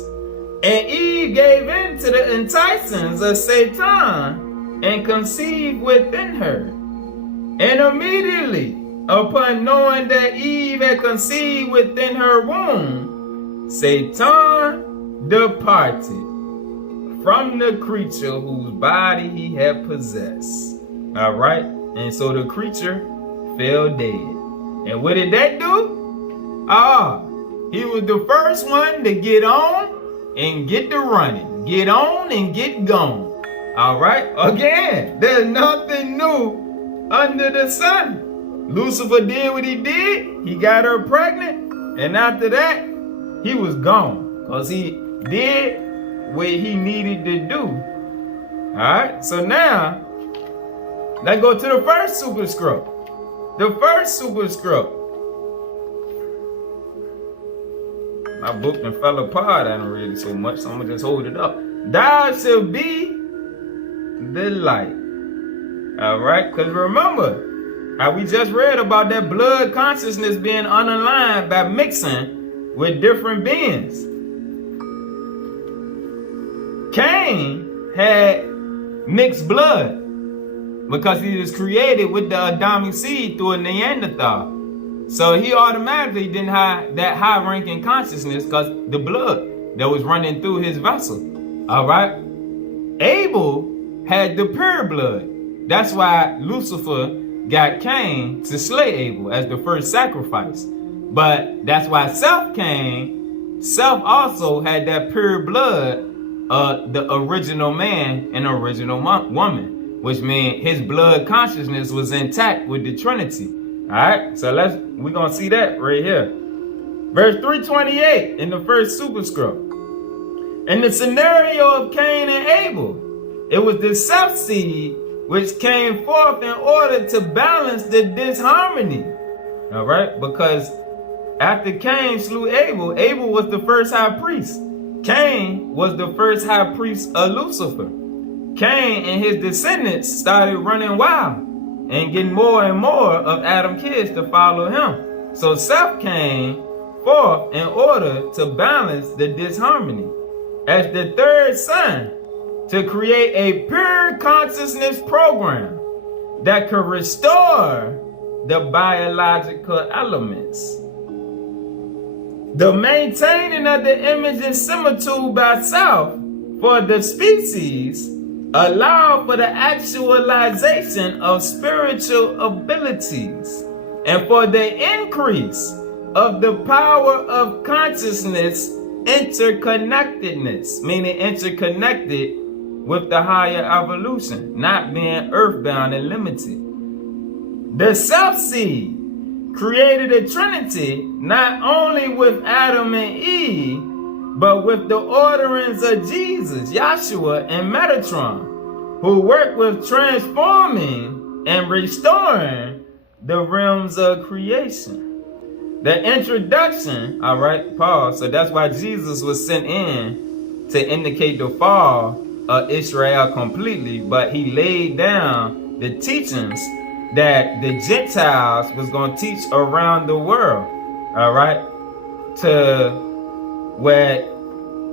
And Eve gave in to the enticings of Satan and conceived within her. And immediately, upon knowing that Eve had conceived within her womb, Satan departed from the creature whose body he had possessed. All right? And so the creature fell dead. And what did that do? He was the first one to get on and get to running. Get on and get gone. All right? Again, there's nothing new under the sun. Lucifer did what he did. He got her pregnant. And after that, he was gone. Because he did what he needed to do. All right? So now, let's go to the first superscript. The first superscript. My book done fell apart. I don't read it so much, so I'm gonna just hold it up. Thou shalt be the light. All right, because remember how we just read about that blood consciousness being unaligned by mixing with different beings. Cain had mixed blood because he was created with the Adamic seed through a Neanderthal. So he automatically didn't have that high-ranking consciousness because the blood that was running through his vessel. All right? Abel had the pure blood. That's why Lucifer got Cain to slay Abel as the first sacrifice. But that's why Seth came. Seth also had that pure blood of the original man and original woman, which means his blood consciousness was intact with the Trinity. All right, so we're going to see that right here. Verse 328 in the first superscript. In the scenario of Cain and Abel, it was the Seth seed which came forth in order to balance the disharmony. All right, because after Cain slew Abel, Abel was the first high priest. Cain was the first high priest of Lucifer. Cain and his descendants started running wild and getting more and more of Adam's kids to follow him. So Seth came forth in order to balance the disharmony as the third son to create a pure consciousness program that could restore the biological elements. The maintaining of the image and similitude by self for the species allow for the actualization of spiritual abilities and for the increase of the power of consciousness interconnectedness, meaning interconnected with the higher evolution, not being earthbound and limited. The self seed created a trinity not only with Adam and Eve, but with the orderings of Jesus, Yahshua, and Metatron, who work with transforming and restoring the realms of creation. The introduction, all right, pause. So that's why Jesus was sent in to indicate the fall of Israel completely, but he laid down the teachings that the Gentiles was going to teach around the world, all right, to where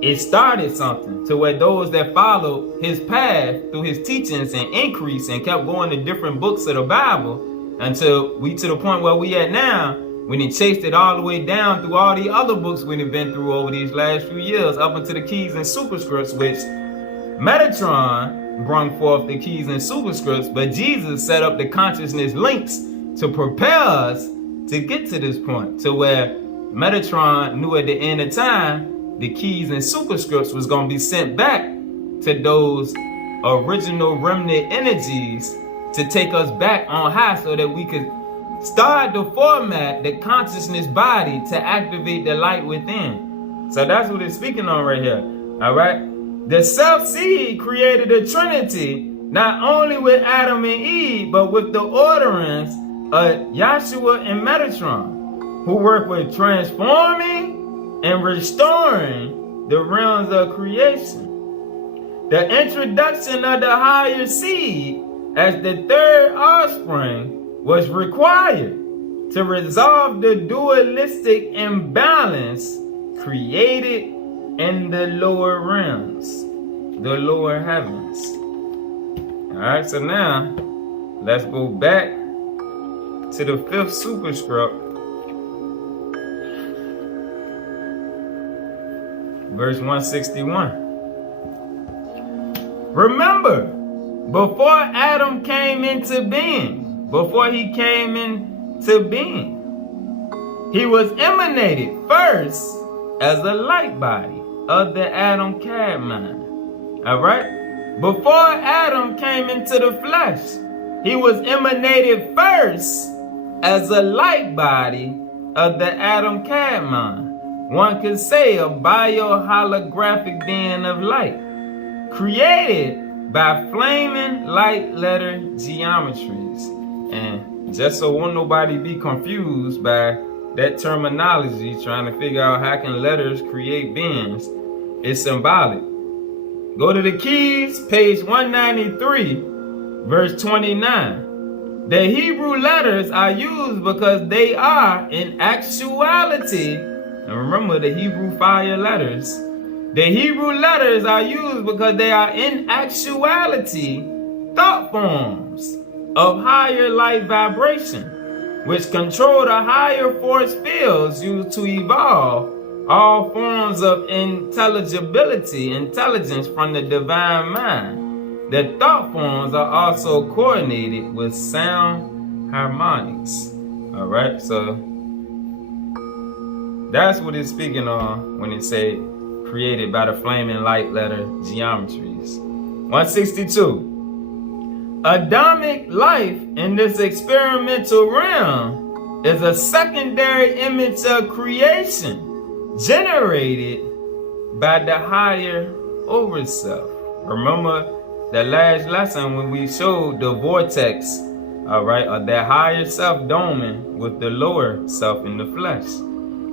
it started something, to where those that followed his path through his teachings and increased and kept going to different books of the Bible until we to the point where we at now, when he chased it all the way down through all the other books we've been through over these last few years, up into the keys and superscripts, which Metatron brought forth the keys and superscripts, but Jesus set up the consciousness links to prepare us to get to this point, to where Metatron knew at the end of time, the keys and superscripts was going to be sent back to those original remnant energies to take us back on high so that we could start to format the consciousness body to activate the light within. So that's what it's speaking on right here. All right. The self seed created a trinity, not only with Adam and Eve, but with the orderings of Yahshua and Metatron, who work with transforming and restoring the realms of creation. The introduction of the higher seed as the third offspring was required to resolve the dualistic imbalance created in the lower realms, the lower heavens. All right, so now let's go back to the fifth superscript, verse 161. Remember, before Adam came into being, he was emanated first as a light body of the Adam Kadmon. All right? Before Adam came into the flesh, he was emanated first as a light body of the Adam Kadmon. One could say a bioholographic being of light, created by flaming light letter geometries. And just so won't nobody be confused by that terminology, trying to figure out how can letters create beings, it's symbolic. Go to the keys, page 193, verse 29. The Hebrew letters are used because they are in actuality, and remember the Hebrew fire letters, the Hebrew letters are used because they are in actuality thought forms of higher light vibration, which control the higher force fields used to evolve all forms of intelligence from the divine mind. The thought forms are also coordinated with sound harmonics. All right, so that's what it's speaking on when it say created by the flaming light letter geometries. 162. Adamic life in this experimental realm is a secondary image of creation generated by the higher overself. Remember the last lesson when we showed the vortex, all right, of that higher self doming with the lower self in the flesh.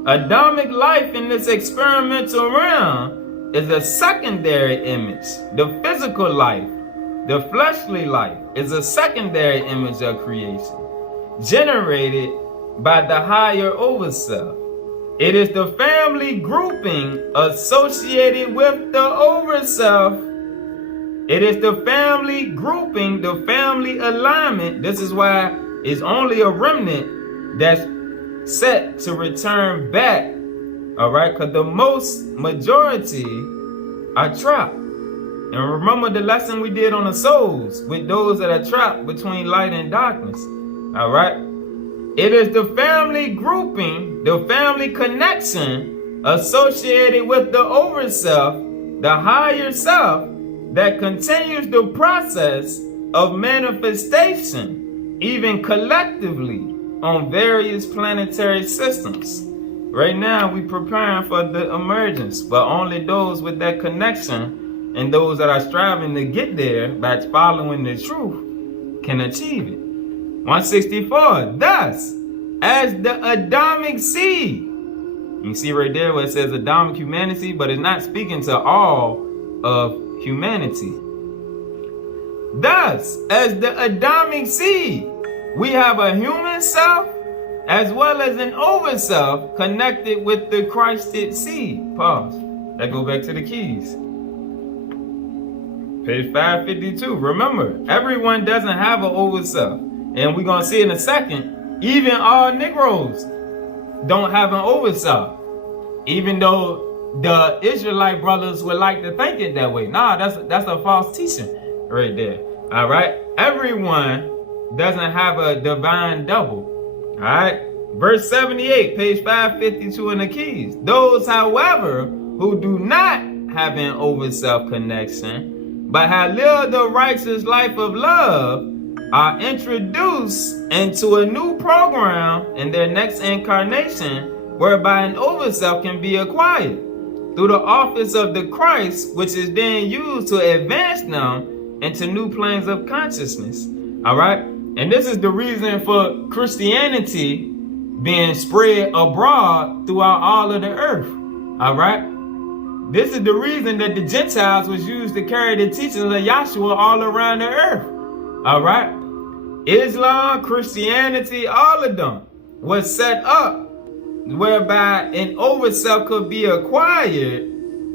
Adamic life in this experimental realm is a secondary image. The physical life, the fleshly life, is a secondary image of creation, generated by the higher overself. It is the family grouping associated with the overself. It is the family grouping, the family alignment. This is why it's only a remnant that's set to return back. All right, because the majority are trapped. And remember the lesson we did on the souls with those that are trapped between light and darkness. All right. It is the family grouping, the family connection associated with the overself, the higher self, that continues the process of manifestation, even collectively, on various planetary systems. Right now, we're preparing for the emergence, but only those with that connection and those that are striving to get there by following the truth can achieve it. 164. Thus, as the Adamic seed, you see right there where it says Adamic humanity, but it's not speaking to all of humanity. Thus, as the Adamic seed, we have a human self as well as an overself connected with the Christed seed. Pause. Let's go back to the keys. Page 552. Remember, everyone doesn't have an overself. And we're going to see in a second, even all Negroes don't have an overself. Even though the Israelite brothers would like to think it that way. Nah, that's a false teaching right there. All right. Everyone doesn't have a divine double. All right. Verse 78, page 552 in the keys. Those, however, who do not have an overself connection, but have lived the righteous life of love, are introduced into a new program in their next incarnation, whereby an overself can be acquired through the office of the Christ, which is then used to advance them into new planes of consciousness. All right. And this is the reason for Christianity being spread abroad throughout all of the earth. All right. This is the reason that the Gentiles was used to carry the teachings of Yahshua all around the earth. All right. Islam, Christianity, all of them was set up whereby an overself could be acquired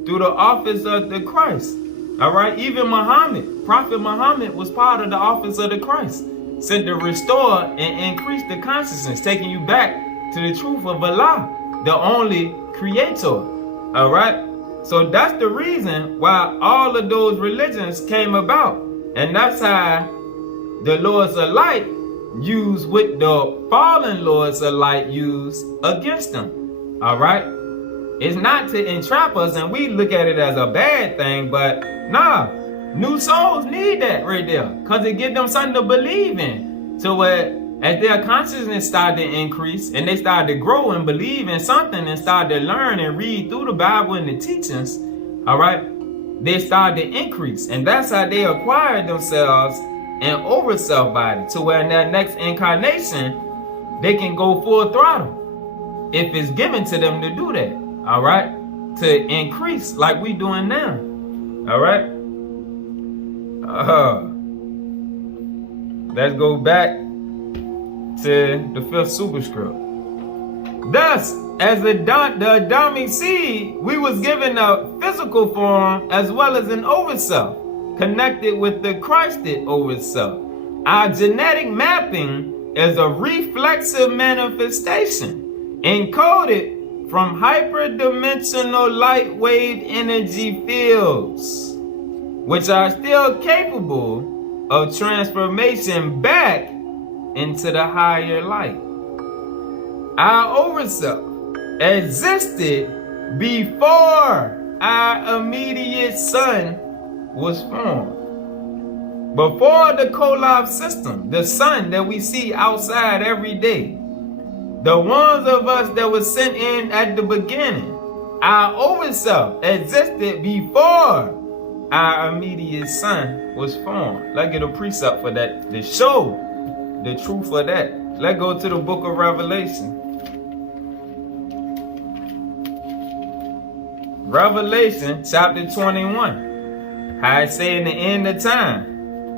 through the office of the Christ. All right, even Muhammad, Prophet Muhammad, was part of the office of the Christ, sent to restore and increase the consciousness, taking you back to the truth of Allah, the only creator. All right, so that's the reason why all of those religions came about, and that's how the Lords of Light used what the fallen Lords of Light used against them. All right, it's not to entrap us, and we look at it as a bad thing, but nah, new souls need that right there, because it gives them something to believe in. So as their consciousness started to increase and they started to grow and believe in something and started to learn and read through the Bible and the teachings, all right, they started to increase. And that's how they acquired themselves an overself body, to where in that next incarnation, they can go full throttle if it's given to them to do that, all right, to increase like we doing now, all right. Let's go back to the fifth superscript. Thus, as the Adamic seed, we was given a physical form as well as an overself, connected with the Christed overself. Our genetic mapping is a reflexive manifestation, encoded from hyperdimensional light wave energy fields, which are still capable of transformation back into the higher light. Our overself existed before our immediate sun was formed. Before the Kolob system, the sun that we see outside every day, the ones of us that were sent in at the beginning, our overself existed before our immediate sun was formed. Let's get a precept for that to show the truth of that. Let's go to the book of Revelation. Revelation chapter 21. How it say in the end of time,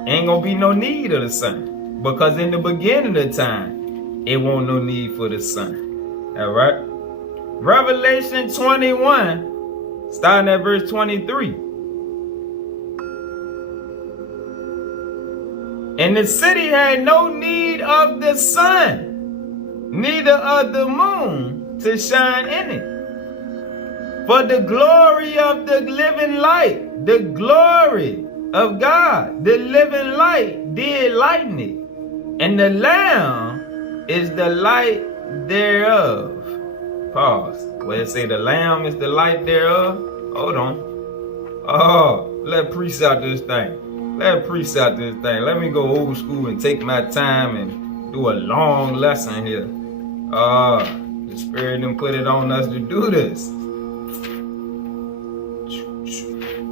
ain't gonna be no need of the sun. Because in the beginning of time, it won't no need for the sun. All right? Revelation 21, starting at verse 23. And the city had no need of the sun, neither of the moon to shine in it. For the glory of the living light, the glory of God, the living light, did lighten it. And the Lamb is the light thereof. Pause. Where it say the Lamb is the light thereof? Hold on. Oh, let's preach out this thing. Let me go old school and take my time and do a long lesson here. The Spirit done put it on us to do this.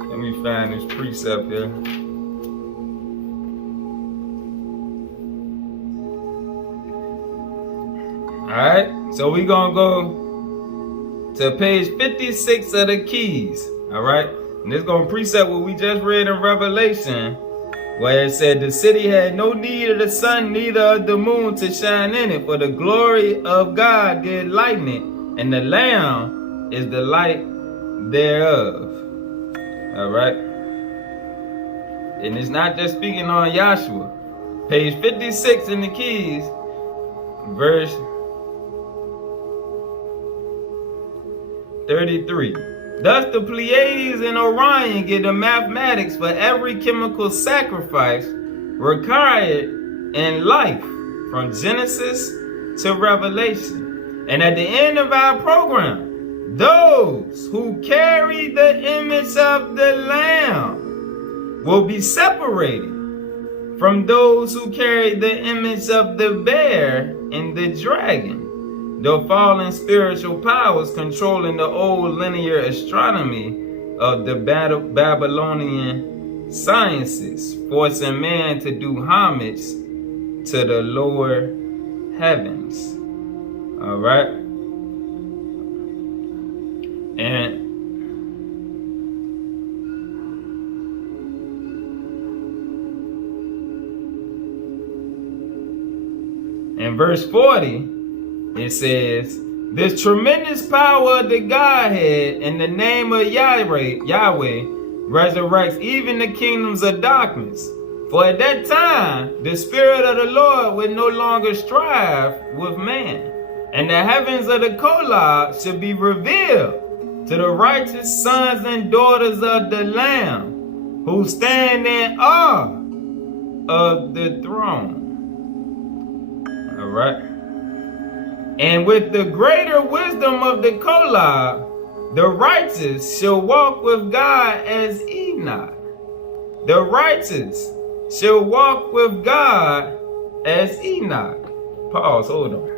Let me find this precept here. Alright, so we're gonna go to page 56 of the keys. Alright, and this gonna precept what we just read in Revelation, where it said the city had no need of the sun, neither of the moon to shine in it, for the glory of God did lighten it, and the Lamb is the light thereof. Alright, and it's not just speaking on Yahshua. Page 56 in the keys, verse 33. Thus the Pleiades and Orion get the mathematics for every chemical sacrifice required in life from Genesis to Revelation. And at the end of our program, those who carry the image of the Lamb will be separated from those who carry the image of the bear and the dragon, the fallen spiritual powers controlling the old linear astronomy of the Babylonian sciences, forcing man to do homage to the lower heavens. All right. And in verse 40, it says, This tremendous power of the Godhead in the name of Yahweh resurrects even the kingdoms of darkness. For at that time, the Spirit of the Lord would no longer strive with man, and the heavens of the Kolob should be revealed to the righteous sons and daughters of the Lamb, who stand in awe of the throne. All right. And with the greater wisdom of the Kolob, the righteous shall walk with God as Enoch. The righteous shall walk with God as Enoch. Pause, hold on.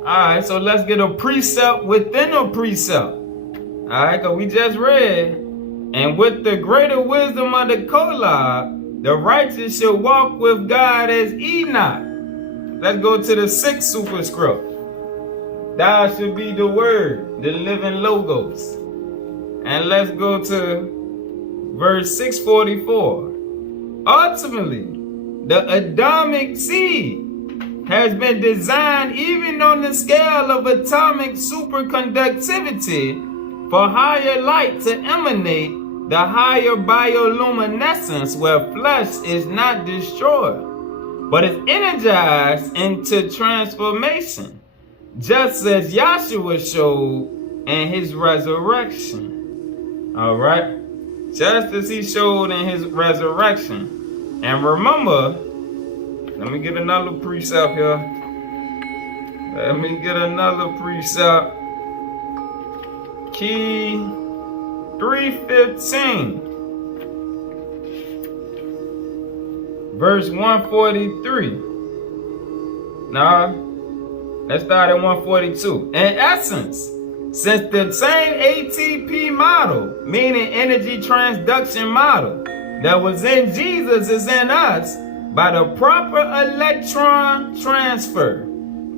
Alright, so let's get a precept within a precept. Alright, because we just read, and with the greater wisdom of the Kolob, the righteous shall walk with God as Enoch. Let's go to the 6th superscript. Thou should be the Word, the living logos. And let's go to verse 644. Ultimately, the Adamic seed has been designed even on the scale of atomic superconductivity for higher light to emanate the higher bioluminescence where flesh is not destroyed, but is energized into transformation, just as Yahshua showed in his resurrection. All right? Just as he showed in his resurrection. And remember, let me get another precept here. Let me get another precept. Key 3:15. Verse 143. Now, let's start at 142. In essence, since the same ATP model, meaning energy transduction model, that was in Jesus is in us by the proper electron transfer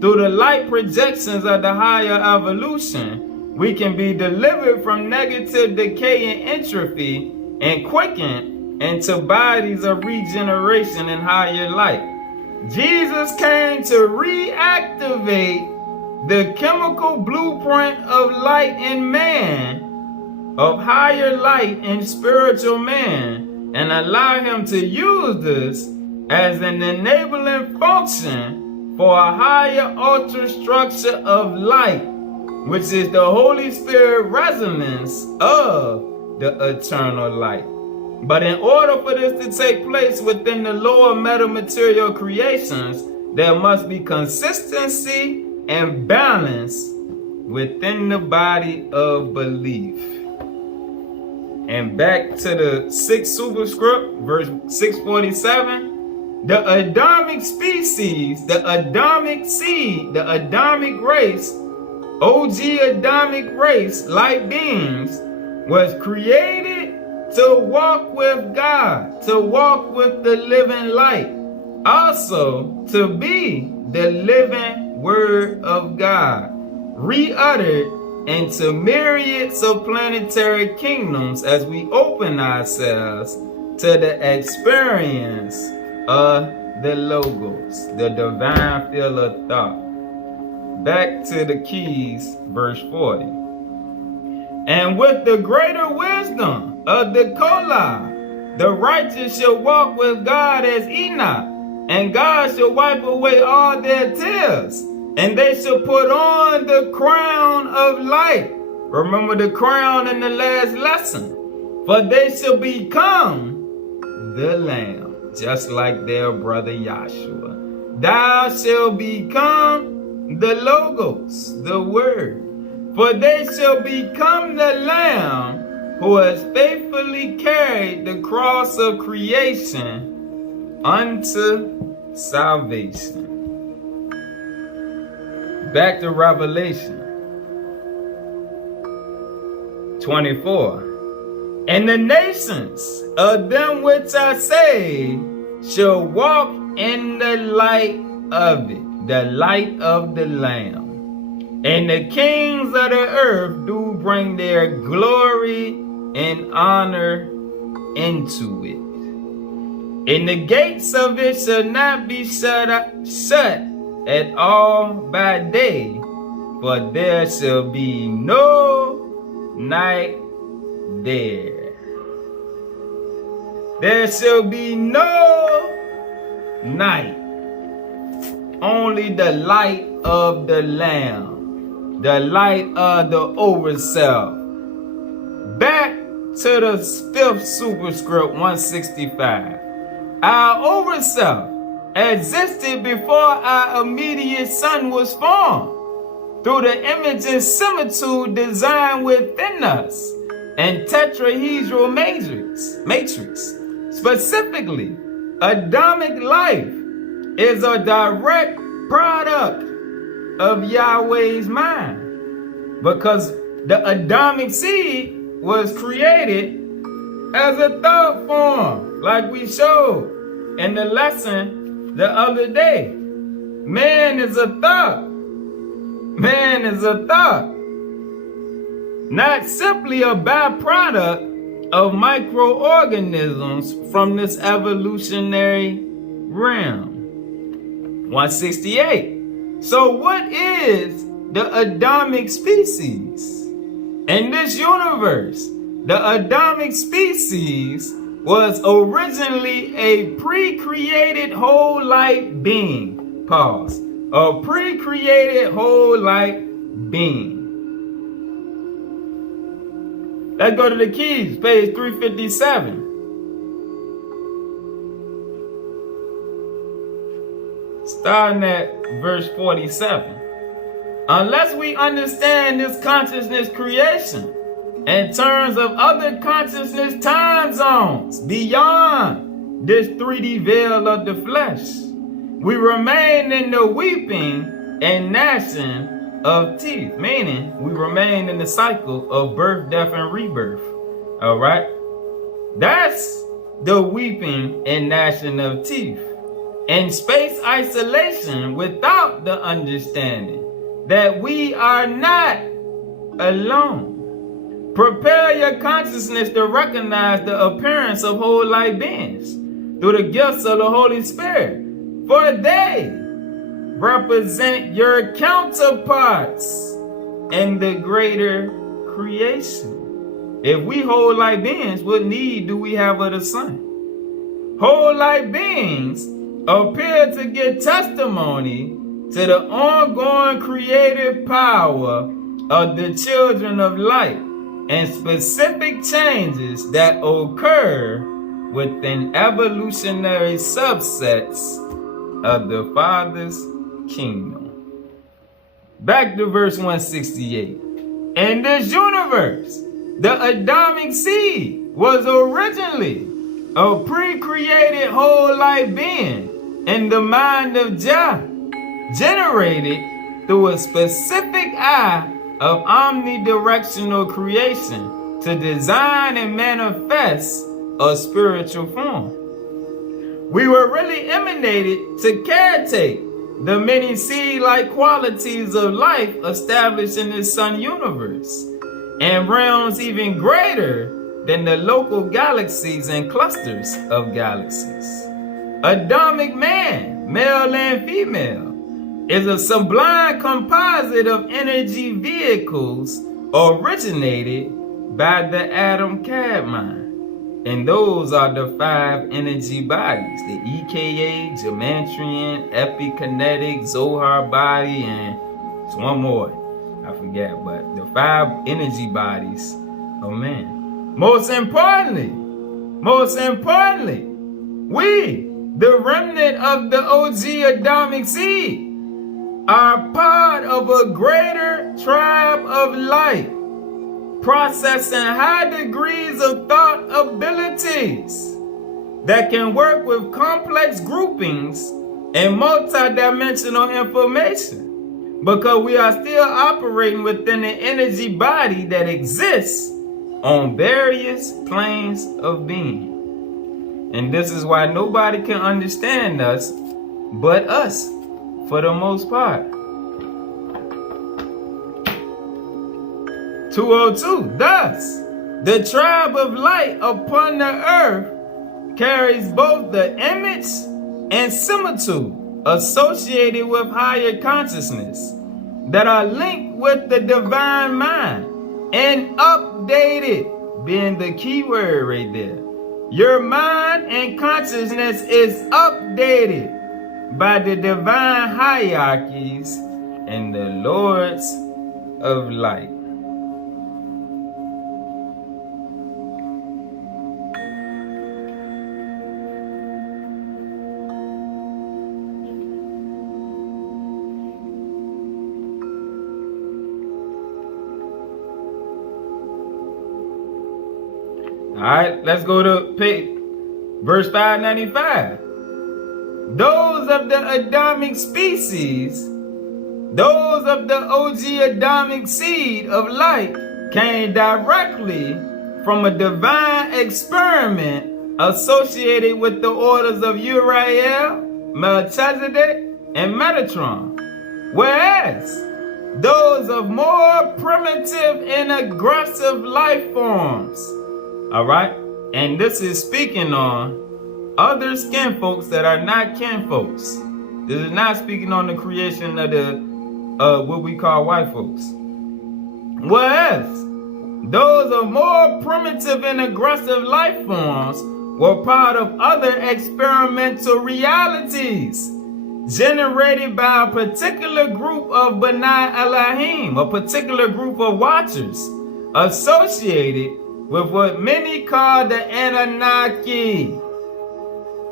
through the light projections of the higher evolution, we can be delivered from negative decay and entropy and quickened into bodies of regeneration and higher light. Jesus came to reactivate the chemical blueprint of light in man, of higher light in spiritual man, and allow him to use this as an enabling function for a higher ultrastructure of light, which is the Holy Spirit resonance of the eternal light. But in order for this to take place within the lower metamaterial creations, there must be consistency and balance within the body of belief. And back to the 6th superscript, verse 647. The Adamic species, the Adamic seed, the Adamic race, OG Adamic race, light beings, was created to walk with God, to walk with the living light. Also, to be the living Word of God, re-uttered into myriads of planetary kingdoms as we open ourselves to the experience of the Logos, the divine field of thought. Back to the keys, verse 40. And with the greater wisdom of the Kolob, the righteous shall walk with God as Enoch, and God shall wipe away all their tears, and they shall put on the crown of light. Remember the crown in the last lesson. For they shall become the Lamb, just like their brother Yahshua. Thou shalt become the Logos, the Word. For they shall become the Lamb who has faithfully carried the cross of creation unto salvation. Back to Revelation 24. And the nations of them which are saved shall walk in the light of it, the light of the Lamb. And the kings of the earth do bring their glory and honor into it. And the gates of it shall not be shut at all by day, for there shall be no night there. There shall be no night. Only the light of the Lamb, the light of the Overself. Back to the fifth superscript 165. Our Overself existed before our immediate sun was formed, through the image and similitude designed within us and tetrahedral matrix. Specifically, Adamic life is a direct product of Yahweh's mind, because the Adamic seed was created as a thought form, like we showed in the lesson the other day. Man is a thought. Man is a thought, not simply a byproduct of microorganisms from this evolutionary realm. 168. So what is the Adamic species? In this universe, the Adamic species was originally a pre-created whole light being. Pause. A pre-created whole light being. Let's go to the keys, page 357. Starting at verse 47. Unless we understand this consciousness creation in terms of other consciousness time zones beyond this 3D veil of the flesh, we remain in the weeping and gnashing of teeth, meaning we remain in the cycle of birth, death, and rebirth. All right? That's the weeping and gnashing of teeth. In space isolation without the understanding that we are not alone. Prepare your consciousness to recognize the appearance of whole light beings through the gifts of the Holy Spirit, for they represent your counterparts in the greater creation. If we whole light beings, what need do we have of the sun? Whole light beings appear to give testimony to the ongoing creative power of the children of light and specific changes that occur within evolutionary subsets of the Father's kingdom. Back to verse 168. In this universe, the Adamic seed was originally a pre-created whole light being in the mind of Jah, generated through a specific eye of omnidirectional creation to design and manifest a spiritual form. We were really emanated to caretake the many seed-like qualities of life established in this sun universe, and realms even greater than the local galaxies and clusters of galaxies. Adamic man, male and female, is a sublime composite of energy vehicles originated by the Adam Cad mind. And those are the 5 energy bodies, the EKA, Gematria, Epikinetic, Zohar body, and there's one more, I forget, but the 5 energy bodies of man. Most importantly, we, the remnant of the OG Adamic seed, are part of a greater tribe of light, processing high degrees of thought abilities that can work with complex groupings and multidimensional information, because we are still operating within an energy body that exists on various planes of being. And this is why nobody can understand us but us, for the most part. 202. Thus, the tribe of light upon the earth carries both the image and similitude associated with higher consciousness, that are linked with the divine mind and updated, being the key word right there. Your mind and consciousness is updated by the divine hierarchies and the lords of light. All right, let's go to verse 595. Those of the Adamic species, those of the OG Adamic seed of light, came directly from a divine experiment associated with the orders of Uriel, Melchizedek, and Metatron. Whereas those of more primitive and aggressive life forms, all right, and this is speaking on other skin folks that are not kin folks. This is not speaking on the creation of the what we call white folks. Whereas those of more primitive and aggressive life forms were part of other experimental realities generated by a particular group of B'nai Elohim, a particular group of watchers associated with what many call the Anunnaki.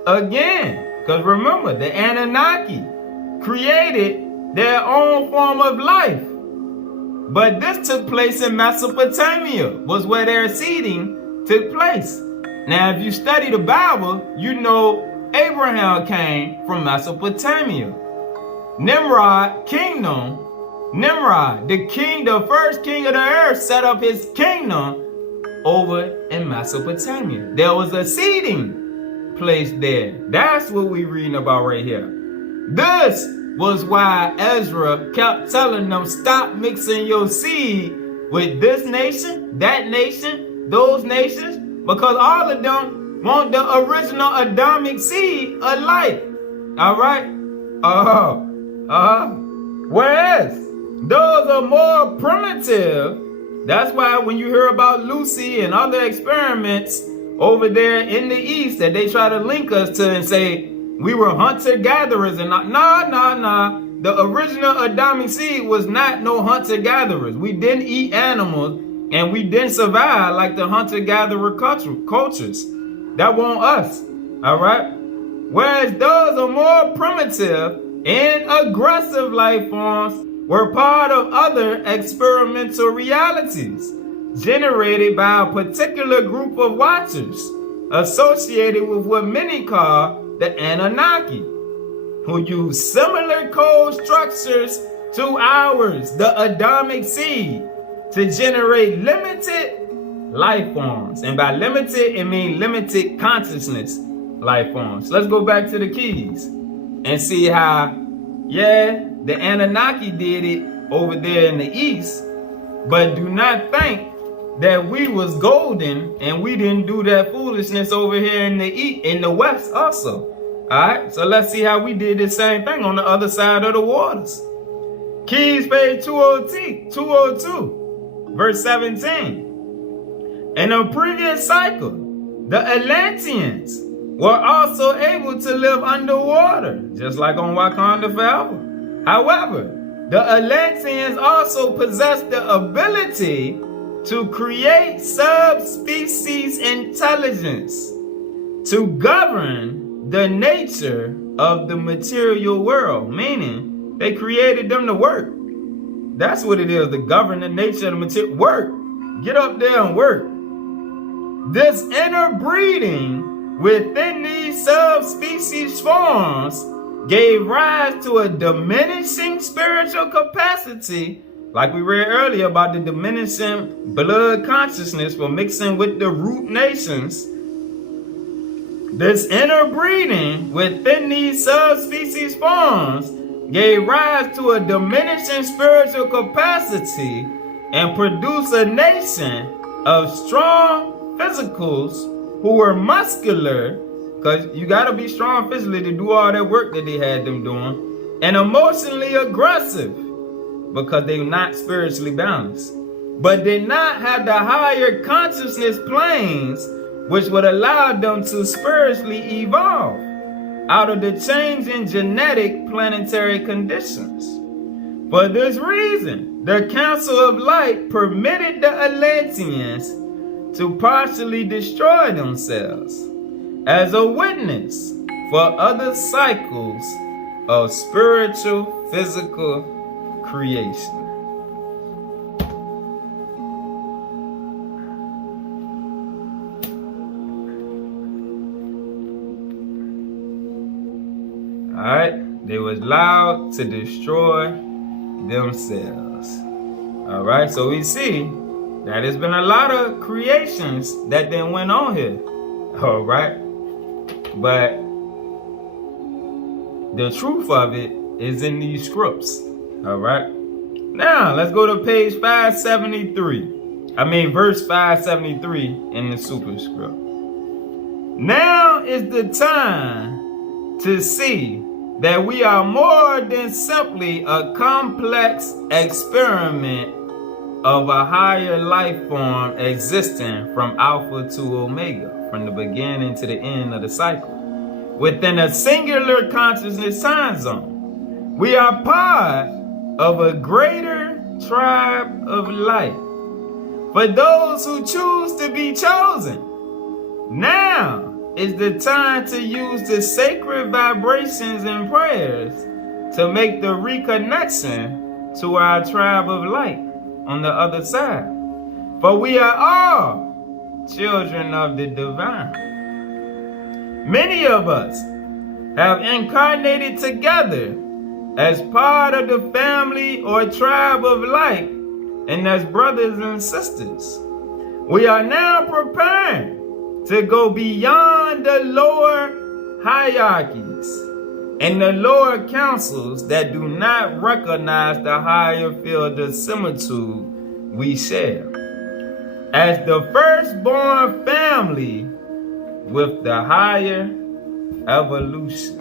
Again, because remember, the Anunnaki created their own form of life. But this took place in Mesopotamia, was where their seeding took place. Now, if you study the Bible, you know Abraham came from Mesopotamia. Nimrod, the first king of the earth, set up his kingdom over in Mesopotamia. There was a seeding place there. That's what we're reading about right here. This was why Ezra kept telling them, stop mixing your seed with this nation, that nation, those nations, because all of them want the original Adamic seed of light. All right? Whereas those are more primitive. That's why when you hear about Lucy and other experiments over there in the East that they try to link us to and say we were hunter-gatherers and nah. The original Adamic seed was not no hunter-gatherers. We didn't eat animals and we didn't survive like the hunter-gatherer cultures. That wasn't us. All right? Whereas those are more primitive and aggressive life forms were part of other experimental realities generated by a particular group of watchers associated with what many call the Anunnaki, who use similar code structures to ours, the Adamic seed, to generate limited life forms. And by limited, it means limited consciousness life forms. Let's go back to the keys and see how, the Anunnaki did it over there in the East, but do not think that we was golden and we didn't do that foolishness over here in the West also. All right, so let's see how we did the same thing on the other side of the waters. Keys, page 202, verse 17. In a previous cycle, the Atlanteans were also able to live underwater, just like on Wakanda Forever. However, the Atlanteans also possessed the ability to create subspecies intelligence to govern the nature of the material world, meaning they created them to work. That's what it is, to govern the nature of the material work. Get up there and work. This interbreeding within these subspecies forms gave rise to a diminishing spiritual capacity, like we read earlier about the diminishing blood consciousness for mixing with the root nations. This interbreeding within these subspecies forms gave rise to a diminishing spiritual capacity and produced a nation of strong physicals who were muscular, because you got to be strong physically to do all that work that they had them doing, and emotionally aggressive, because they're not spiritually balanced, but did not have the higher consciousness planes which would allow them to spiritually evolve out of the changing genetic planetary conditions. For this reason, the Council of Light permitted the Atlanteans to partially destroy themselves as a witness for other cycles of spiritual physical creation. Alright, they was allowed to destroy themselves. Alright, so we see that there's been a lot of creations that then went on here. Alright, but the truth of it is in these scripts. Alright, now let's go to page 573. Verse 573 in the superscript. Now is the time to see that we are more than simply a complex experiment of a higher life form existing from Alpha to Omega, from the beginning to the end of the cycle, within a singular consciousness time zone. We are part of a greater tribe of light. For those who choose to be chosen, now is the time to use the sacred vibrations and prayers to make the reconnection to our tribe of light on the other side. For we are all children of the divine. Many of us have incarnated together as part of the family or tribe of light and as brothers and sisters. We are now preparing to go beyond the lower hierarchies and the lower councils that do not recognize the higher field of similitude we share, as the firstborn family with the higher evolution.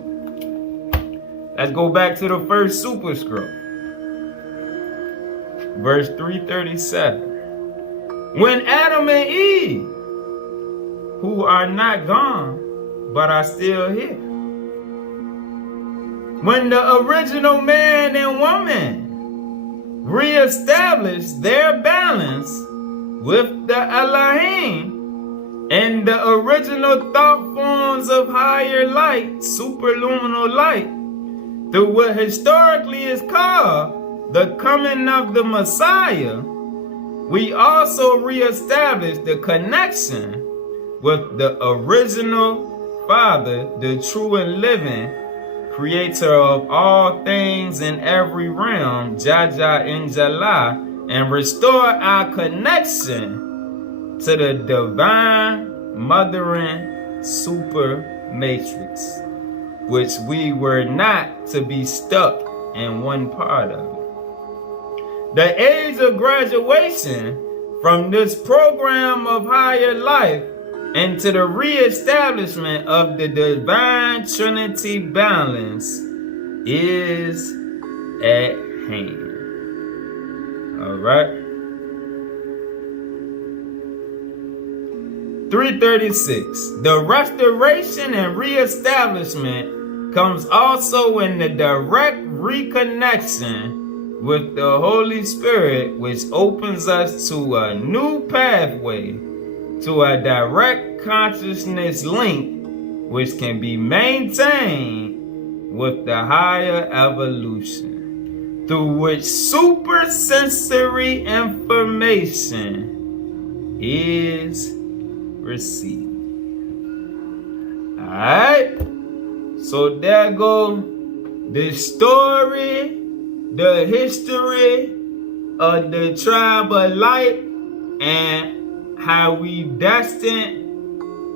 Let's go back to the first superscript, verse 337. When Adam and Eve, who are not gone, but are still here. When the original man and woman reestablished their balance with the Elohim and the original thought forms of higher light, superluminal light, through what historically is called the coming of the Messiah, we also reestablished the connection with the original Father, the true and living creator of all things in every realm, Jaja Injala, and restore our connection to the divine mothering super matrix, which we were not to be stuck in one part of it. The age of graduation from this program of higher life into the reestablishment of the divine Trinity balance is at hand. All right. 336. The restoration and reestablishment comes also in the direct reconnection with the Holy Spirit, which opens us to a new pathway to a direct consciousness link, which can be maintained with the higher evolution, through which supersensory information is received. Alright, so there go the story, the history of the tribe of light, and how we destined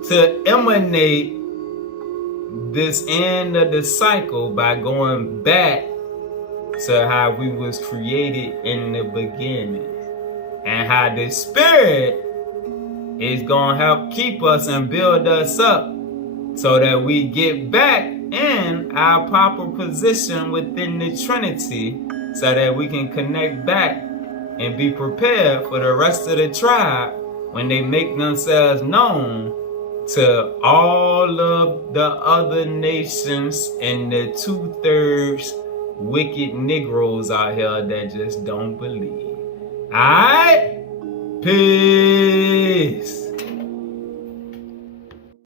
to emanate this end of the cycle by going back to how we was created in the beginning, and how the Spirit is gonna help keep us and build us up so that we get back in our proper position within the Trinity, so that we can connect back and be prepared for the rest of the tribe when they make themselves known to all of the other nations and the 2/3 wicked Negroes out here that just don't believe. Alright? Peace.